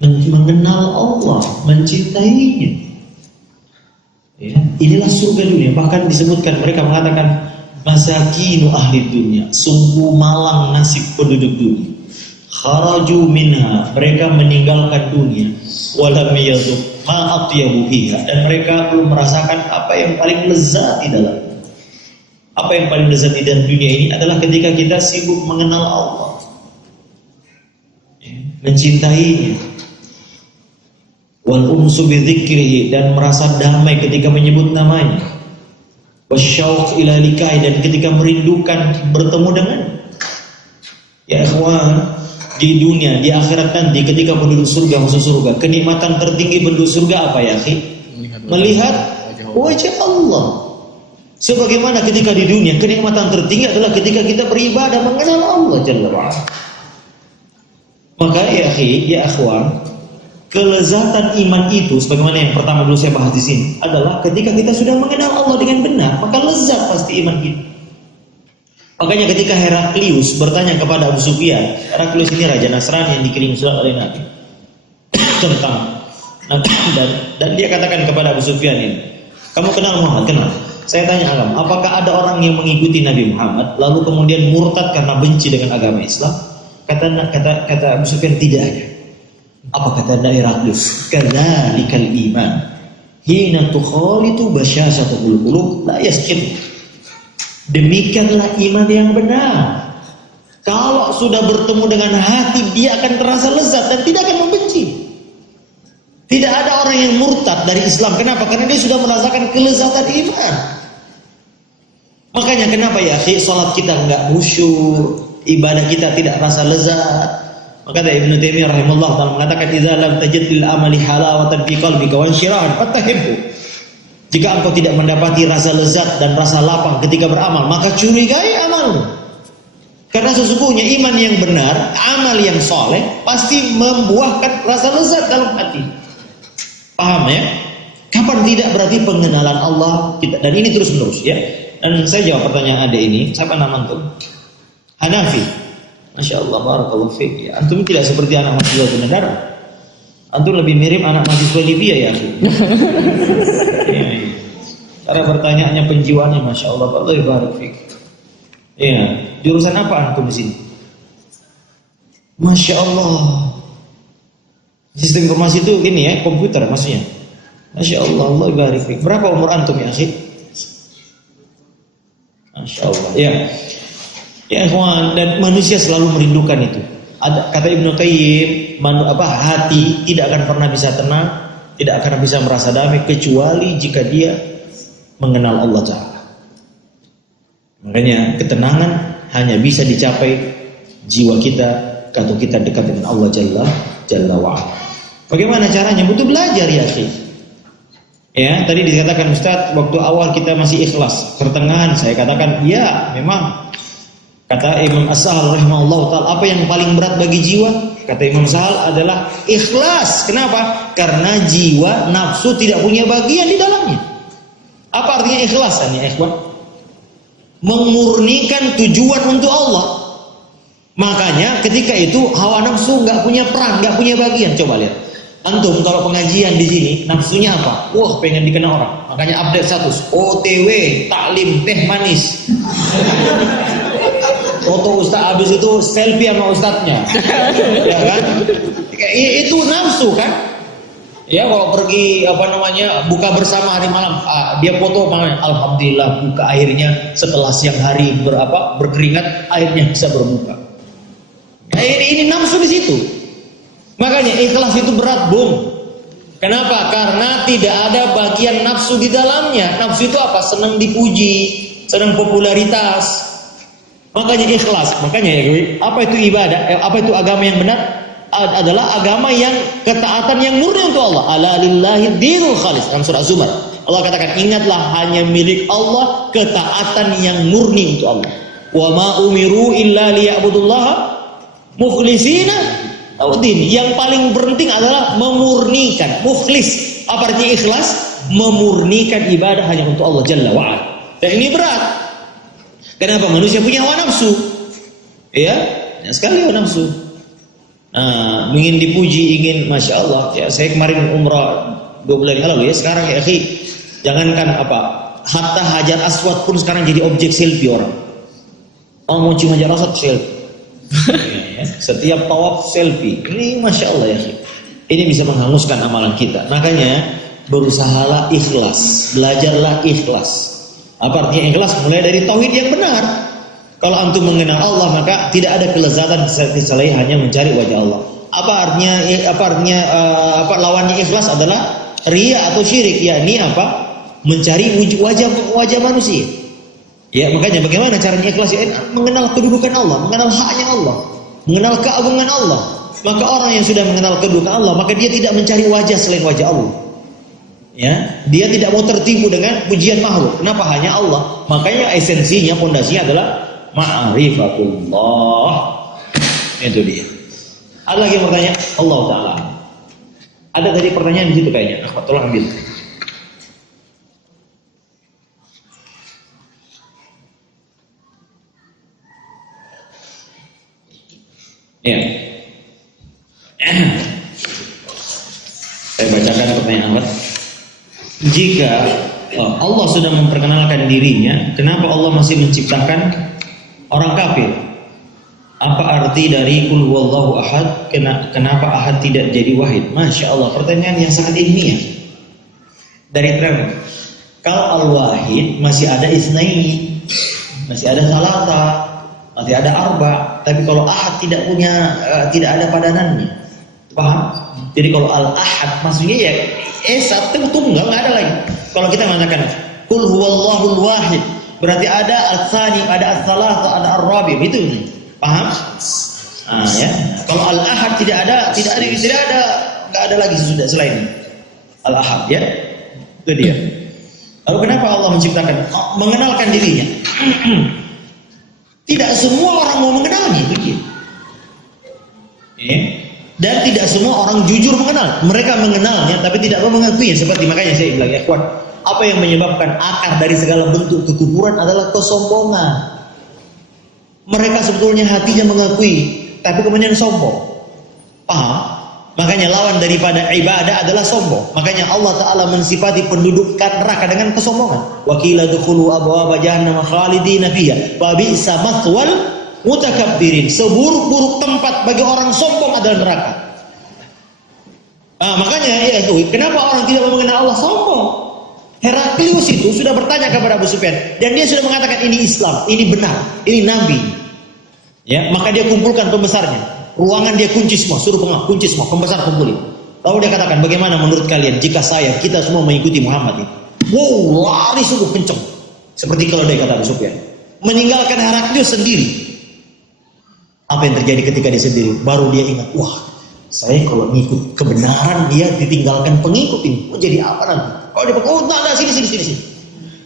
mengenal Allah, mencintainya. Ya, inilah surga dunia. Bahkan disebutkan, mereka mengatakan masakinu ahli dunia, sungguh malang nasib penduduk dunia. Kharaju minha, mereka meninggalkan dunia. Walam yadhuq ma atyabu fiha, dan mereka belum merasakan apa yang paling lezat di dalam. Apa yang paling lezat di dalam dunia ini adalah ketika kita sibuk mengenal Allah, mencintainya. Wal unsu bi dzikrihi, dan merasa damai ketika menyebut namanya. Wasyauq ila liqai, dan ketika merindukan bertemu dengan. Ya ikhwan, di dunia, di akhirat nanti ketika penduduk surga masuk surga, kenikmatan tertinggi penduduk surga apa ya akhi? Melihat wajah Allah. Sebagaimana ketika di dunia kenikmatan tertinggi adalah ketika kita beribadah mengenal Allah Jalla wa'ala. Maka ya akhi, ya akhwan, kelezatan iman itu sebagaimana yang pertama dulu saya bahas di sini adalah ketika kita sudah mengenal Allah dengan benar, maka lezat pasti iman kita. Makanya ketika Heraklius bertanya kepada Abu Sufyan, Heraklius ini raja Nasrani yang dikirim surat oleh Nabi tentang Nah, dan dia katakan kepada Abu Sufyan ini, kamu kenal Muhammad? Kenal. Saya tanya agama, apakah ada orang yang mengikuti Nabi Muhammad lalu kemudian murtad karena benci dengan agama Islam? Kata Abu Sufyan, tidak ada. Apa kata Heraklius? Kadzalikal iman. Hina tukhalitu basyasatul qulub la yasqit. Demikianlah iman yang benar. Kalau sudah bertemu dengan hati, dia akan terasa lezat dan tidak akan membenci. Tidak ada orang yang murtad dari Islam. Kenapa? Karena dia sudah merasakan kelezatan iman. Makanya kenapa ya, salat kita enggak khusyuk, ibadah kita tidak rasa lezat. Maka Ibnu Taimiyah rahimahullah taala mengatakan, "Idza lam tajid lil amali halawatan fi qalbika wa insyirahan fatahibbu." Jika engkau tidak mendapati rasa lezat dan rasa lapang ketika beramal, maka curigai amalmu. Karena sesungguhnya iman yang benar, amal yang soleh pasti membuahkan rasa lezat dalam hati. Paham ya? Kapan tidak berarti pengenalan Allah kita, dan ini terus menerus ya. Dan saya jawab pertanyaan Anda ini, siapa nama antum? Hanafi. Masya Allah, barakallahu fiik. Ya, antum tidak seperti anak mahasiswa Gunadarma. Antum lebih mirip anak mahasiswa Libya ya. Ya. Cara bertanyaannya, penjiwaannya, Masya Allah, Allah barak fiik. Ya, jurusan apa antum di sini? Masya Allah. Sistem informasi itu ini ya, komputer maksudnya. Masya Allah, Allah barik fiik. Berapa umur antum ya, akhi? Masya Allah. Ya, ya ikhwan, dan manusia selalu merindukan itu. Ada kata Ibnu Qayyim, hati tidak akan pernah bisa tenang, tidak akan bisa merasa damai kecuali jika dia mengenal Allah Ta'ala. Makanya ketenangan hanya bisa dicapai jiwa kita kalau kita dekat dengan Allah Jalla wa'ala. Bagaimana caranya? Butuh belajar ya akhi. Ya, tadi dikatakan Ustaz, waktu awal kita masih ikhlas. Pertengahan saya katakan, ya memang. Kata Imam As-Sahal rahimahullah ta'ala, apa yang paling berat bagi jiwa? Kata Imam Sahal adalah ikhlas. Kenapa? Karena jiwa nafsu tidak punya bagian di dalamnya. Apa artinya ikhlasan ya ikhwan? Memurnikan tujuan untuk Allah. Makanya ketika itu hawa nafsu nggak punya peran, nggak punya bagian. Coba lihat. Antum kalau pengajian di sini nafsunya apa? Wah, pengen dikenal orang. Makanya update status OTW, taklim teh manis. Foto ustaz habis itu selfie sama ustaznya. Ya kan? Itu nafsu kan? Ya, kalau pergi buka bersama hari malam, dia foto alhamdulillah buka akhirnya setelah siang hari berkeringat akhirnya bisa berbuka. Nah, ini nafsu di situ. Makanya ikhlas itu berat, Bung. Kenapa? Karena tidak ada bagian nafsu di dalamnya. Nafsu itu apa? Senang dipuji, senang popularitas. Makanya ikhlas. Makanya ya, apa itu ibadah? Apa itu agama yang benar? Adalah agama yang ketaatan yang murni untuk Allah. Ala lillahi dinul khalis. Dalam surah Az-Zumar, Allah katakan, ingatlah hanya milik Allah ketaatan yang murni untuk Allah. Wa ma umiru illa liya'budullaha mukhlisina Din. Yang paling penting adalah memurnikan, mukhlis. Apa artinya ikhlas? Memurnikan ibadah hanya untuk Allah Jalla wa'ala. Dan ini berat. Kenapa? Manusia punya hawa nafsu. Ya, banyak sekali hawa nafsu. Nah, ingin dipuji, ingin Masya Allah. Ya, saya kemarin umrah 2 bulan yang lalu ya. Sekarang ya akhi, jangankan hatta Hajar Aswad pun sekarang jadi objek selfie orang. Oh, mau cium Hajar Aswad selfie. Ya, setiap tawaf selfie. Ini Masya Allah ya. Ini bisa menghanguskan amalan kita. Makanya berusahalah ikhlas, belajarlah ikhlas. Apa artinya ikhlas? Mulai dari tauhid yang benar. Kalau antum mengenal Allah, maka tidak ada kelezatan selain hanya mencari wajah Allah. Apa artinya lawannya ikhlas adalah riya atau syirik. Yakni mencari wajah manusia. Ya, makanya bagaimana caranya ikhlas? Ya, mengenal kedudukan Allah, mengenal haknya Allah, mengenal keagungan Allah. Maka orang yang sudah mengenal kedudukan Allah, maka dia tidak mencari wajah selain wajah Allah. Ya, dia tidak mau tertipu dengan pujian makhluk. Kenapa? Hanya Allah. Makanya esensinya, pondasinya adalah ma'rifatullah. Itu dia. Ada lagi yang bertanya? Allah Ta'ala. Ada tadi pertanyaan di situ kayaknya. Tolong ambil. Ya. Saya bacakan pertanyaan Ahmad. Jika Allah sudah memperkenalkan dirinya, kenapa Allah masih menciptakan orang kafir? Apa arti dari kul huwallahu ahad? Kenapa ahad tidak jadi wahid? Masya Allah, pertanyaan yang sangat ilmiah. Dari Trevor, kalau al-wahid masih ada isnaini, masih ada salasa, masih ada arba. Tapi kalau ahad tidak ada padanannya. Paham? Jadi kalau al-ahad maksudnya ya satu tunggal, nggak ada lagi. Kalau kita mengatakan kul huwallahul wahid, berarti ada al-tsani, ada as-salasa, ada ar-rabi', itu. Paham? Ya. Kalau al-ahad tidak ada, nggak ada lagi sudah selain al-ahad, ya. Itu dia. Lalu kenapa Allah menciptakan, mengenalkan dirinya? Tidak semua orang mau mengenalnya, itu dia. Ya. Dan tidak semua orang jujur mengenal. Mereka mengenalnya tapi tidak mau mengakuinya. Seperti makanya saya bilang, ya kawan, apa yang menyebabkan akar dari segala bentuk kekufuran adalah kesombongan. Mereka sebetulnya hatinya mengakui, tapi kemudian sombong. Paham? Makanya lawan daripada ibadah adalah sombong. Makanya Allah Ta'ala mensifati penduduk neraka dengan kesombongan. Wa qila dukhulu abwaaba jahannam khalidina fiha wa bi'sa mathwal mutakabbirin. Seburuk-buruk tempat bagi orang sombong adalah neraka. Makanya ya, kenapa orang tidak mau mengenal Allah? Sombong. Heraklius itu sudah bertanya kepada Abu Sufyan dan dia sudah mengatakan ini Islam, ini benar, ini Nabi. Ya, maka dia kumpulkan pembesarnya. Ruangan dia kunci semua, suruh kunci semua, pembesar kumpulin. Lalu dia katakan, bagaimana menurut kalian jika kita semua mengikuti Muhammad ini? Wow, lari sungguh kenceng. Seperti kalau dia kata Abu Sufyan, meninggalkan Heraklius sendiri. Apa yang terjadi ketika dia sendiri? Baru dia ingat, wah, saya kalau ngikut kebenaran, dia ditinggalkan pengikut ini, mau jadi apa nanti? Kalau dia ada sini.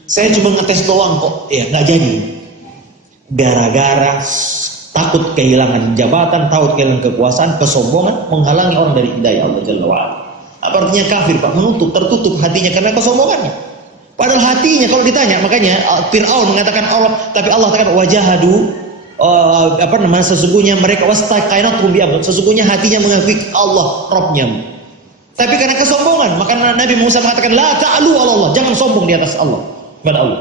Saya cuma ngetes doang kok, ya nggak jadi. Gara-gara takut kehilangan jabatan, takut kehilangan kekuasaan, kesombongan menghalangi orang dari hidayah Allah Jalla wa'ala. Apa artinya kafir, Pak? Tertutup hatinya karena kesombongannya. Padahal hatinya kalau ditanya, makanya Fir'aun mengatakan Allah, tapi Allah katakan wajahadu, sesungguhnya mereka wastaqainatuhum bi'abd, sesungguhnya hatinya mengakui Allah Rabbnya. Tapi karena kesombongan, maka Nabi Musa mengatakan la ta'alu ala Allah, jangan sombong di atas Allah, kepada Allah.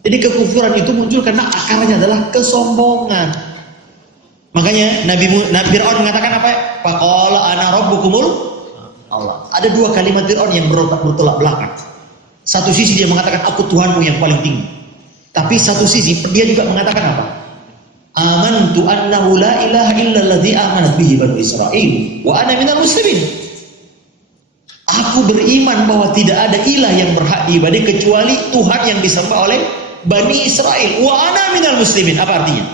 Jadi kekufuran itu muncul karena akarnya adalah kesombongan. Makanya Nabi Fir'aun mengatakan apa? Faqala ana rabbukumul Allah. Ada dua kalimat Fir'aun yang bertolak belakang. Satu sisi dia mengatakan aku Tuhanmu yang paling tinggi. Tapi satu sisi dia juga mengatakan apa? Amantu annahu la ilaha illalladzi amanat bihi banu Israil wa ana minal muslimin. Aku beriman bahwa tidak ada ilah yang berhak diibadahi kecuali Tuhan yang disembah oleh Bani Israel. Wa ana minal muslimin. Apa artinya?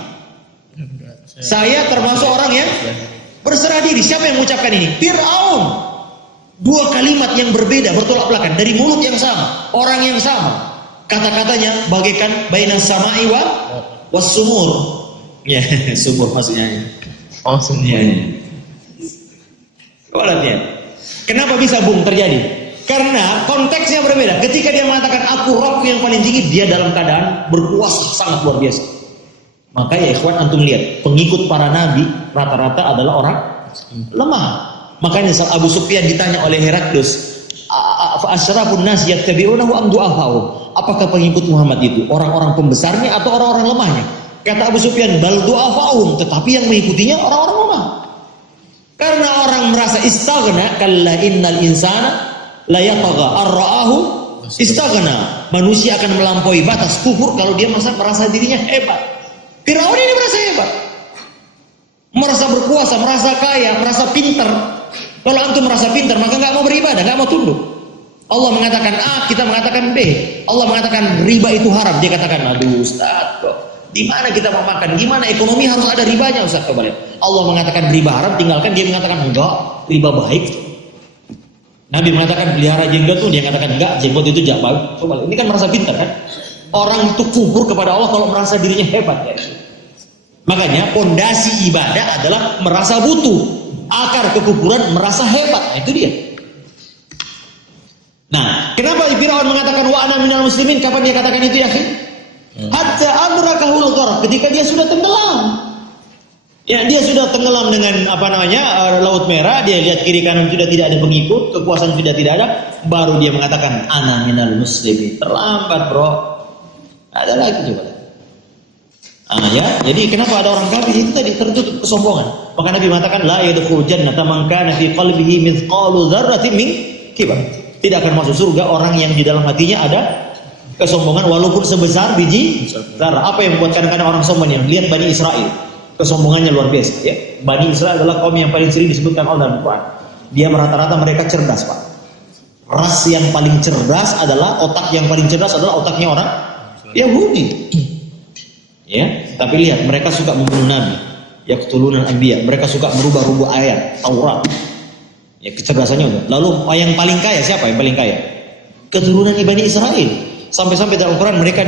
Saya termasuk orang yang berserah diri. Siapa yang mengucapkan ini? Fir'aun. Dua kalimat yang berbeda, bertolak belakang, dari mulut yang sama, orang yang sama. Kata-katanya bagaikan bainas sama'i was sumur. Ya, sumur maksudnya. Oh, sumur. Ya. Kenapa bisa terjadi? Karena konteksnya berbeda. Ketika dia mengatakan aku Rabb yang paling tinggi, dia dalam keadaan berkuasa sangat luar biasa. Maka ya ikhwan, antum lihat, pengikut para nabi rata-rata adalah orang lemah. Makanya Abu Sufyan ditanya oleh Heraklius, fa asyrafun nas yattabi'unahu am du'afa'u? Apakah pengikut Muhammad itu orang-orang pembesarnya atau orang-orang lemahnya? Kata Abu Sufyan, bal du'afa'um, tetapi yang mengikutinya orang-orang lemah. Karena orang merasa istaghna, kalla innal insana la yatagha ar-ra'ahu istaghna. Manusia akan melampaui batas kufur kalau dia merasa dirinya hebat. Firaun ini merasa hebat, merasa berkuasa, merasa kaya, merasa pintar. Kalau antum merasa pintar, maka nggak mau beribadah, nggak mau tunduk. Allah mengatakan A, kita mengatakan B. Allah mengatakan riba itu haram, dia katakan aduh Ustaz kok di mana kita mau makan, gimana ekonomi harus ada ribanya Ustaz, coba lihat. Allah mengatakan riba haram, tinggalkan, dia mengatakan enggak, riba baik. Nabi mengatakan pelihara jenggot tuh, dia katakan enggak, jenggot itu tidak baik. Coba lihat, ini kan merasa pintar kan? Orang itu kufur kepada Allah kalau merasa dirinya hebat ya. Makanya pondasi ibadah adalah merasa butuh. Akar kekufuran merasa hebat. Nah, itu dia. Nah, kenapa Fir'aun mengatakan wa ana minal muslimin? Kapan dia katakan itu ya? Hatta adrakahul gharq, ketika dia sudah tenggelam. Ya, dia sudah tenggelam dengan Laut Merah, dia lihat kiri kanan sudah tidak ada pengikut, kekuasaan sudah tidak ada, baru dia mengatakan ana minal muslimin. Terlambat, bro. Ada lagi coba. Ya, jadi kenapa ada orang kafir itu tadi tertutup kesombongan. Maka Nabi mengatakan la yadkhul jannata man kana fi qalbihi mithqalu dzarratin min kibar. Tidak akan masuk surga orang yang di dalam hatinya ada kesombongan walaupun sebesar biji zarah. Apa yang membuat kadang-kadang orang sombong? Lihat Bani Israel. Kesombongannya luar biasa, ya. Bani Israel adalah kaum yang paling sering disebutkan Allah dalam Quran. Dia rata-rata mereka cerdas, Pak. Ras yang paling cerdas adalah otak yang paling cerdas adalah otaknya orang Yahudi. Ya, tapi lihat mereka suka membunuh nabi. Yaqtulunal anbiya. Mereka suka merubah-rubah ayat Taurat. Ya, kecerdasannya udah. Lalu yang paling kaya siapa? Yang paling kaya? Keturunan Bani Israel. Sampai-sampai dalam Quran mereka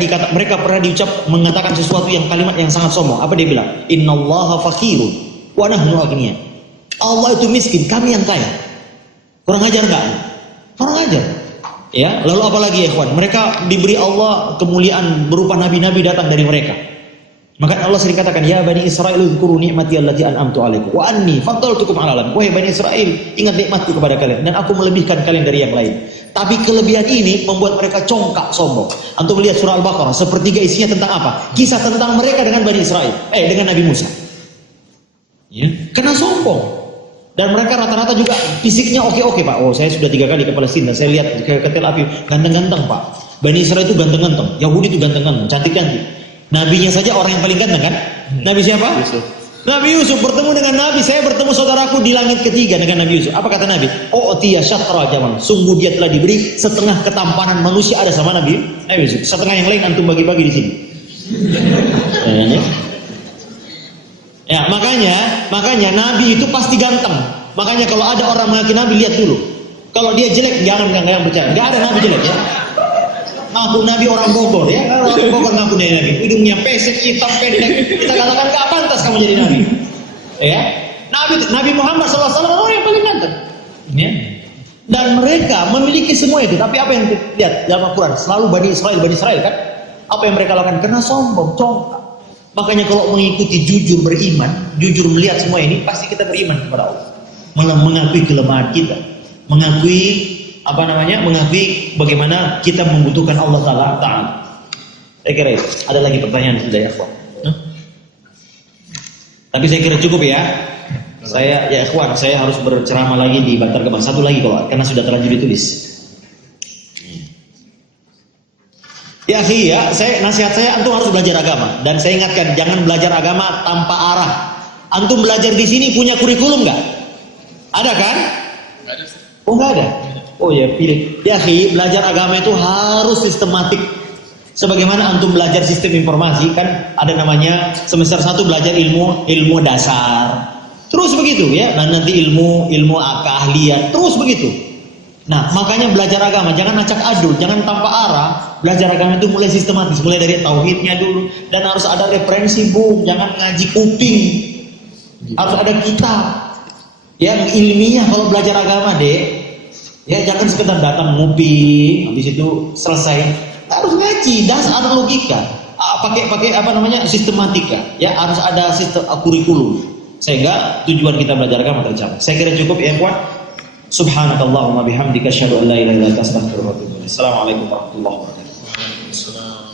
pernah mengatakan sesuatu yang kalimat yang sangat sombong. Apa dia bilang? Innallaha faqirun wa nahnu aghnia. Allah itu miskin, kami yang kaya. Kurang ajar enggak? Kurang ajar. Ya, lalu apa lagi ya, ikhwan? Mereka diberi Allah kemuliaan berupa nabi-nabi datang dari mereka. Maka Allah sering katakan, ya Bani Israel uzkuru ni'mati allati an'amtu 'alaikum wa anni faddaltukum 'alal 'alamin. Wahai Bani Israel, ingat nikmatku kepada kalian dan aku melebihkan kalian dari yang lain. Tapi kelebihan ini membuat mereka congkak sombong. Antum melihat surah Al-Baqarah, sepertiga isinya tentang apa? Kisah tentang mereka dengan Bani Israel, dengan Nabi Musa. Ya, karena sombong. Dan mereka rata-rata juga fisiknya oke-oke, Pak. Oh, saya sudah 3 kali ke Palestina, saya lihat ke Tel Aviv, ganteng-ganteng, Pak. Bani Israel itu ganteng-ganteng, Yahudi itu ganteng-ganteng, cantik-cantik. Nabinya saja orang yang paling ganteng kan? Nabi siapa? Yusuf. Nabi Yusuf bertemu dengan Nabi. Saya bertemu saudaraku di langit ketiga dengan Nabi Yusuf. Apa kata Nabi? Oh tiya syatra jamal. Sungguh dia telah diberi setengah ketampanan manusia ada sama Nabi Yusuf. Setengah yang lain antum bagi-bagi di sini. Ya, makanya Nabi itu pasti ganteng. Makanya kalau ada orang mengaku Nabi, lihat dulu. Kalau dia jelek jangan bercanda. Enggak ada Nabi jelek ya. Ngaku Nabi orang Bogor ya, orang Bogor ngaku dari Nabi, hidungnya pesek, hitam, pendek, kita katakan gak pantas kamu jadi Nabi. Ya, Nabi Muhammad SAW orang yang paling ganteng. Ya. Dan mereka memiliki semua itu, tapi apa yang lihat dalam Al-Quran? Selalu Bani Israel kan? Apa yang mereka lakukan? Karena sombong, congkak. Makanya kalau mengikuti jujur beriman, jujur melihat semua ini, pasti kita beriman kepada Allah. Mengakui kelemahan kita, mengakui bagaimana kita membutuhkan Allah Ta'ala. Saya kira itu. Ada lagi pertanyaan sudah ya, ikhwan? Tapi saya kira cukup ya. Saya harus berceramah lagi di Bantar Gebang. Satu lagi karena sudah terlanjur ditulis. Ya, nasihat saya antum harus belajar agama. Dan saya ingatkan, jangan belajar agama tanpa arah. Antum belajar di sini punya kurikulum nggak? Ada kan? Oh, nggak ada. Oh ya, pilih. Ya, belajar agama itu harus sistematik. Sebagaimana antum belajar sistem informasi kan ada namanya semester 1 belajar ilmu dasar. Terus begitu ya. Dan nanti ilmu keahlian, terus begitu. Nah, makanya belajar agama jangan acak adul, jangan tanpa arah. Belajar agama itu mulai sistematis, mulai dari tauhidnya dulu dan harus ada referensi, Bung. Jangan ngaji kuping. Harus ada kitab yang ilmiah kalau belajar agama, Dek. Ya, jangan sekedar datang ngopi, habis itu selesai. Harus ngaji, ada logika. Pakai sistematika. Ya, harus ada sistem kurikulum. Sehingga tujuan kita belajar agama tercapai. Saya kira cukup ya, ikhwan. Subhanakallahumma bihamdika asyhadu an la ilaha illa anta astaghfiruka wa atubu ilaik. Assalamualaikum warahmatullahi wabarakatuh.